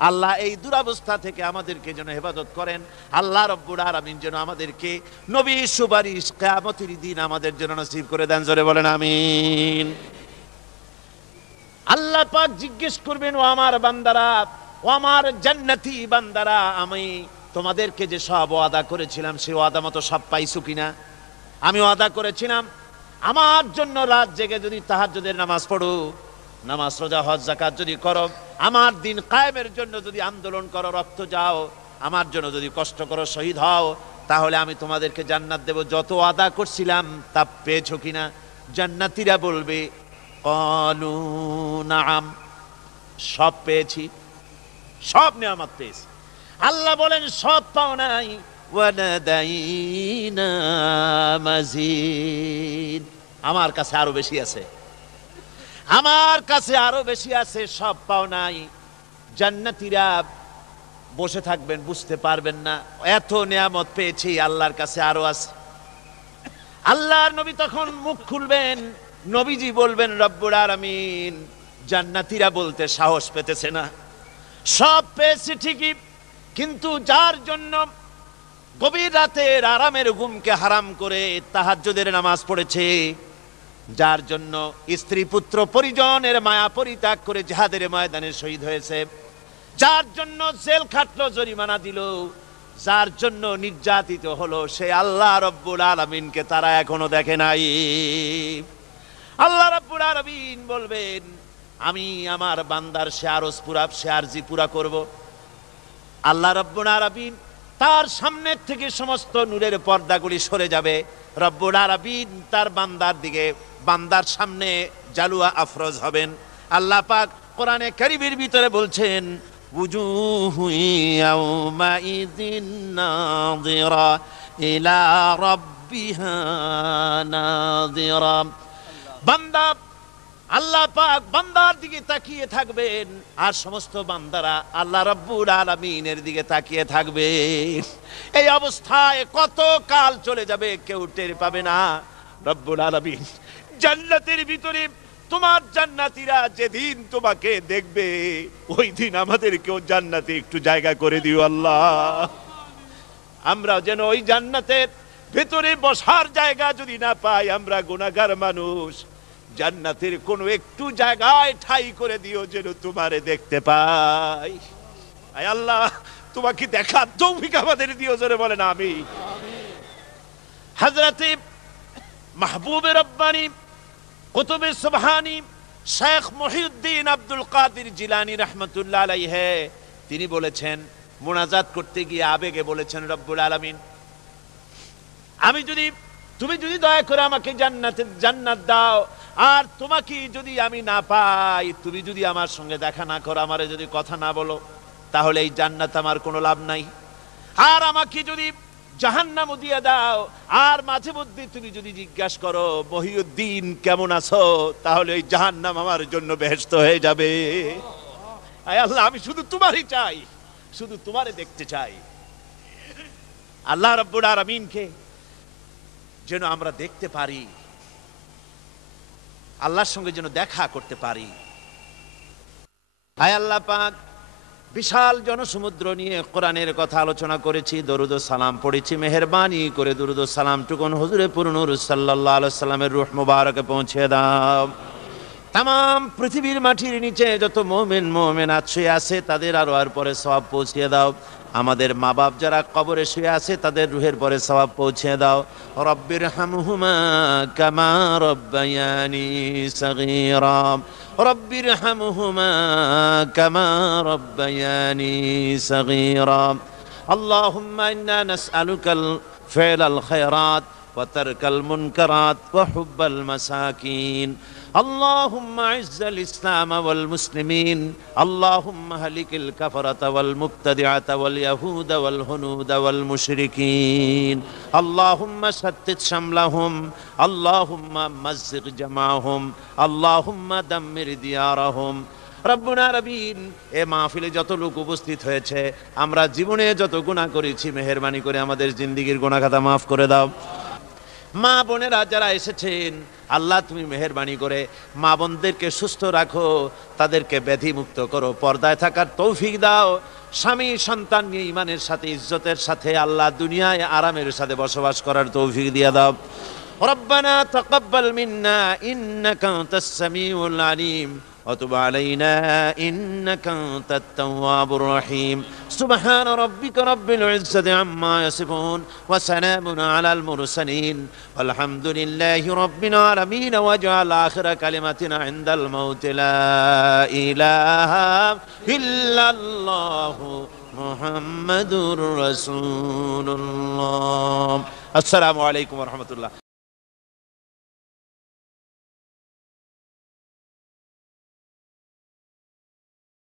আল্লাহ এই দুরবস্থা থেকে আমাদেরকে যেন হেফাজত করেন। আল্লাহ রব্বুল আলামিন যেন আমাদেরকে নবীর সুপারিশ কিয়ামতের দিন আমাদের জন্য নসিব করে দেন। জোরে বলেন আমিন। আল্লাহ পাক জিজ্ঞেস করবেন, ও আমার বান্দারা, ও আমার জান্নাতি বান্দারা, আমি তোমাদেরকে যে সব ওয়াদা করেছিলাম সেই ওয়াদা মতো সব পাইছো কিনা? আমি ওয়াদা করেছিলাম আমার জন্য রাত জেগে যদি তাহাজ্জুদের নামাজ পড়ো, নামাজ, রোজা, হজ, যাকাত যদি করো, আমার দিন কায়েমের জন্য যদি আন্দোলন করো, রক্ত যাও, আমার জন্য যদি কষ্ট করো, শহীদ হও, তাহলে আমি তোমাদেরকে জান্নাত দেব। যত ওয়াদা করছিলাম তা পেয়েছো কিনা? জান্নাতীরা বলবে, ক্বালু নাআম, সব পেয়েছি, সব নিয়ামত পেয়েছি। আল্লাহ বলেন, সব পাও নাই, ওয়ালাদাইনা মাজিদ, আমার কাছে আরো বেশি আছে, আমার কাছে আরো বেশি আছে, সব পাও নাই। জান্নাতীরা বসে থাকবেন, বুঝতে পারবেন না, এত নিয়ামত পেয়েছি, আল্লাহর কাছে আরো আছে। আল্লাহর নবী তখন মুখ খুলবেন, নবীজি বলবেন, রব্বুল আলামিন, জান্নাতীরা বলতে সাহস পেতেছে না, সব পেয়েছি ঠিকই, কিন্তু যার জন্য গভীর রাতের আরামের ঘুমকে হারাম করে তাহাজ্জুদের নামাজ পড়েছে, যার জন্য স্ত্রী পুত্র পরিজনের মায়া পরিত্যাগ করে জিহাদের ময়দানে শহীদ হয়েছে, যার জন্য জেল খাটলো, জরিমানা দিল, যার জন্য নির্যাতিত হলো, সে আল্লাহ রব্বুল আলামিনকে তারা এখনো দেখে নাই। আল্লাহ রব্বুল আলামিন বলবেন, আমি আমার বান্দার সে আরজ পুরা, সে আরজি পুরা করব। আল্লাহ রব্বুল আলামিন তার সামনের থেকে সমস্ত নূরের পর্দাগুলি সরে যাবে, রব্বুল আলামিন তার বান্দার দিকে, বান্দার সামনে জালুয়া আফরোজ হবেন। আল্লাহ পাক কোরআনে কারীমের ভিতরে বলছেন, উজুহু ইয়াউমাইযিন নাযিরা ইলা রাব্বিহা নাযিরা। বান্দা, আল্লাহ পাক বান্দার দিকে তাকিয়ে থাকবেন, আর সমস্ত বান্দারা আল্লাহ রাব্বুল আলামিনের দিকে তাকিয়ে থাকবে। এই অবস্থায় কত কাল চলে যাবে কেউ টের পাবে না। রব্বুল আলামিন জান্নাতের ভিতরে তোমার জান্নাতীরা যেদিন তোমাকে দেখবে, ওই দিন আমাদেরকেও জান্নাতে একটু জায়গা করে দিও আল্লাহ। আমরা যেন ওই জান্নাতের ভেতরে বসার জায়গা যদি না পাই, আমরা গুনাহগার মানুষ, জান্নাতের কোনো একটু জায়গায় ঠাই করে দিও যেন তোমারে দেখতে পাই। আয় আল্লাহ, তোমাকে দেখার তৌফিক আমাদের দিও, জোরে বলেন আমিন। হযরতে মাহবুবে রব্বানী কুতুবে সুবহানী শেখ মহিউদ্দিন আব্দুল কাদের জিলানী রাহমাতুল্লাহ আলাইহি তিনি বলেছেন, মুনাজাত করতে গিয়ে আবেগে বলেছেন, রব্বুল আলামিন, তুমি যদি দয়া করে আমাকে জান্নাত দাও, আর তোমাকে যদি আমি না পাই, তুমি যদি আমার সঙ্গে দেখা না করো, আমারে যদি কথা না বলো, তাহলে এই জান্নাত আমার কোনো লাভ নাই। আর আমাকে যদি জাহান্নামও দিয়ে দাও, আর মাঝে মধ্যে তুমি যদি জিজ্ঞাসা করো মহিউদ্দিন কেমন আছো, তাহলে এই জাহান্নাম আমার জন্য বেহেশত হয়ে যাবে। আয় আল্লাহ, আমি শুধু তোমারই চাই, শুধু তোমারে দেখতে চাই। আল্লাহ রাব্বুল আলামিনকে যেন আমরা দেখতে পারি, আল্লাহর সঙ্গে যেন দেখা করতে পারি। আয় আল্লাহ পাক, বিশাল জনসমুদ্র নিয়ে কোরআনের কথা আলোচনা করেছি, দরুদ ও সালাম পড়েছি, মেহেরবানি করে দরুদ ও সালাম টুকুন হুজুরে পুরনুর সাল্লাল্লাহু আলাইহি সাল্লামের রূহ মুবারকে পৌঁছে দাও। তাম পৃথিবীর মাটির নিচে যত মুমিন মুমিনাত শুয়ে আছে, তাদের আর পরে সওয়াব পৌঁছিয়ে দাও। আমাদের মা বাপ যারা কবরে শুয়ে আছে, তাদের রুহের পরে সওয়াব পৌঁছে দাও। রব্বির হামহুমা কামা রব্বায়ানি সগীরা, রব্বির হামহুমা কামা রব্বায়ানি সগীরা। আল্লাহুম্মা ইন্না নাসআলুকাল ফি'লাল খায়রাত ওয়া তারকাল মুনকারাত ওয়া হুব্বাল মাসাকিন। اللهم اعز الاسلام والمسلمين، اللهم اهلك الكفرة والمبتدعة واليهود والهنود والمشركين، اللهم شتت شملهم، اللهم مزق جمعهم، اللهم دمر ديارهم। রব্বুনা রবিন, এ মাহফিলে যত লোক উপস্থিত হয়েছে, আমরা জীবনে যত গুনাহ করেছি, মেহেরবানি করে আমাদের জিন্দেগীর গুনাহ খাতা মাফ করে দাও। মা বোনেরা যারা এসেছেন, আল্লাহ তুমি মেহেরবানি করে মা বোনদেরকে সুস্থ রাখো, তাদেরকে ব্যাধি মুক্ত করো, পর্দায় থাকার তৌফিক দাও। স্বামী সন্তান নিয়ে ইমানের সাথে ইজ্জতের সাথে আল্লাহ দুনিয়ায় আরামের সাথে বসবাস করার তৌফিক দিয়ে দাও। রব্বানা তাকাব্বাল মিন্না ইন্নাকা আনতাস সামিউল আলিম وتب علينا إنك أنت التواب الرحيم. سبحان ربك رب العزة عما يصفون وسلام على المرسلين والحمد لله رب العالمين. واجعل آخر كلمتنا عند الموت لا إله إلا الله محمد رسول الله. السلام عليكم ورحمة الله.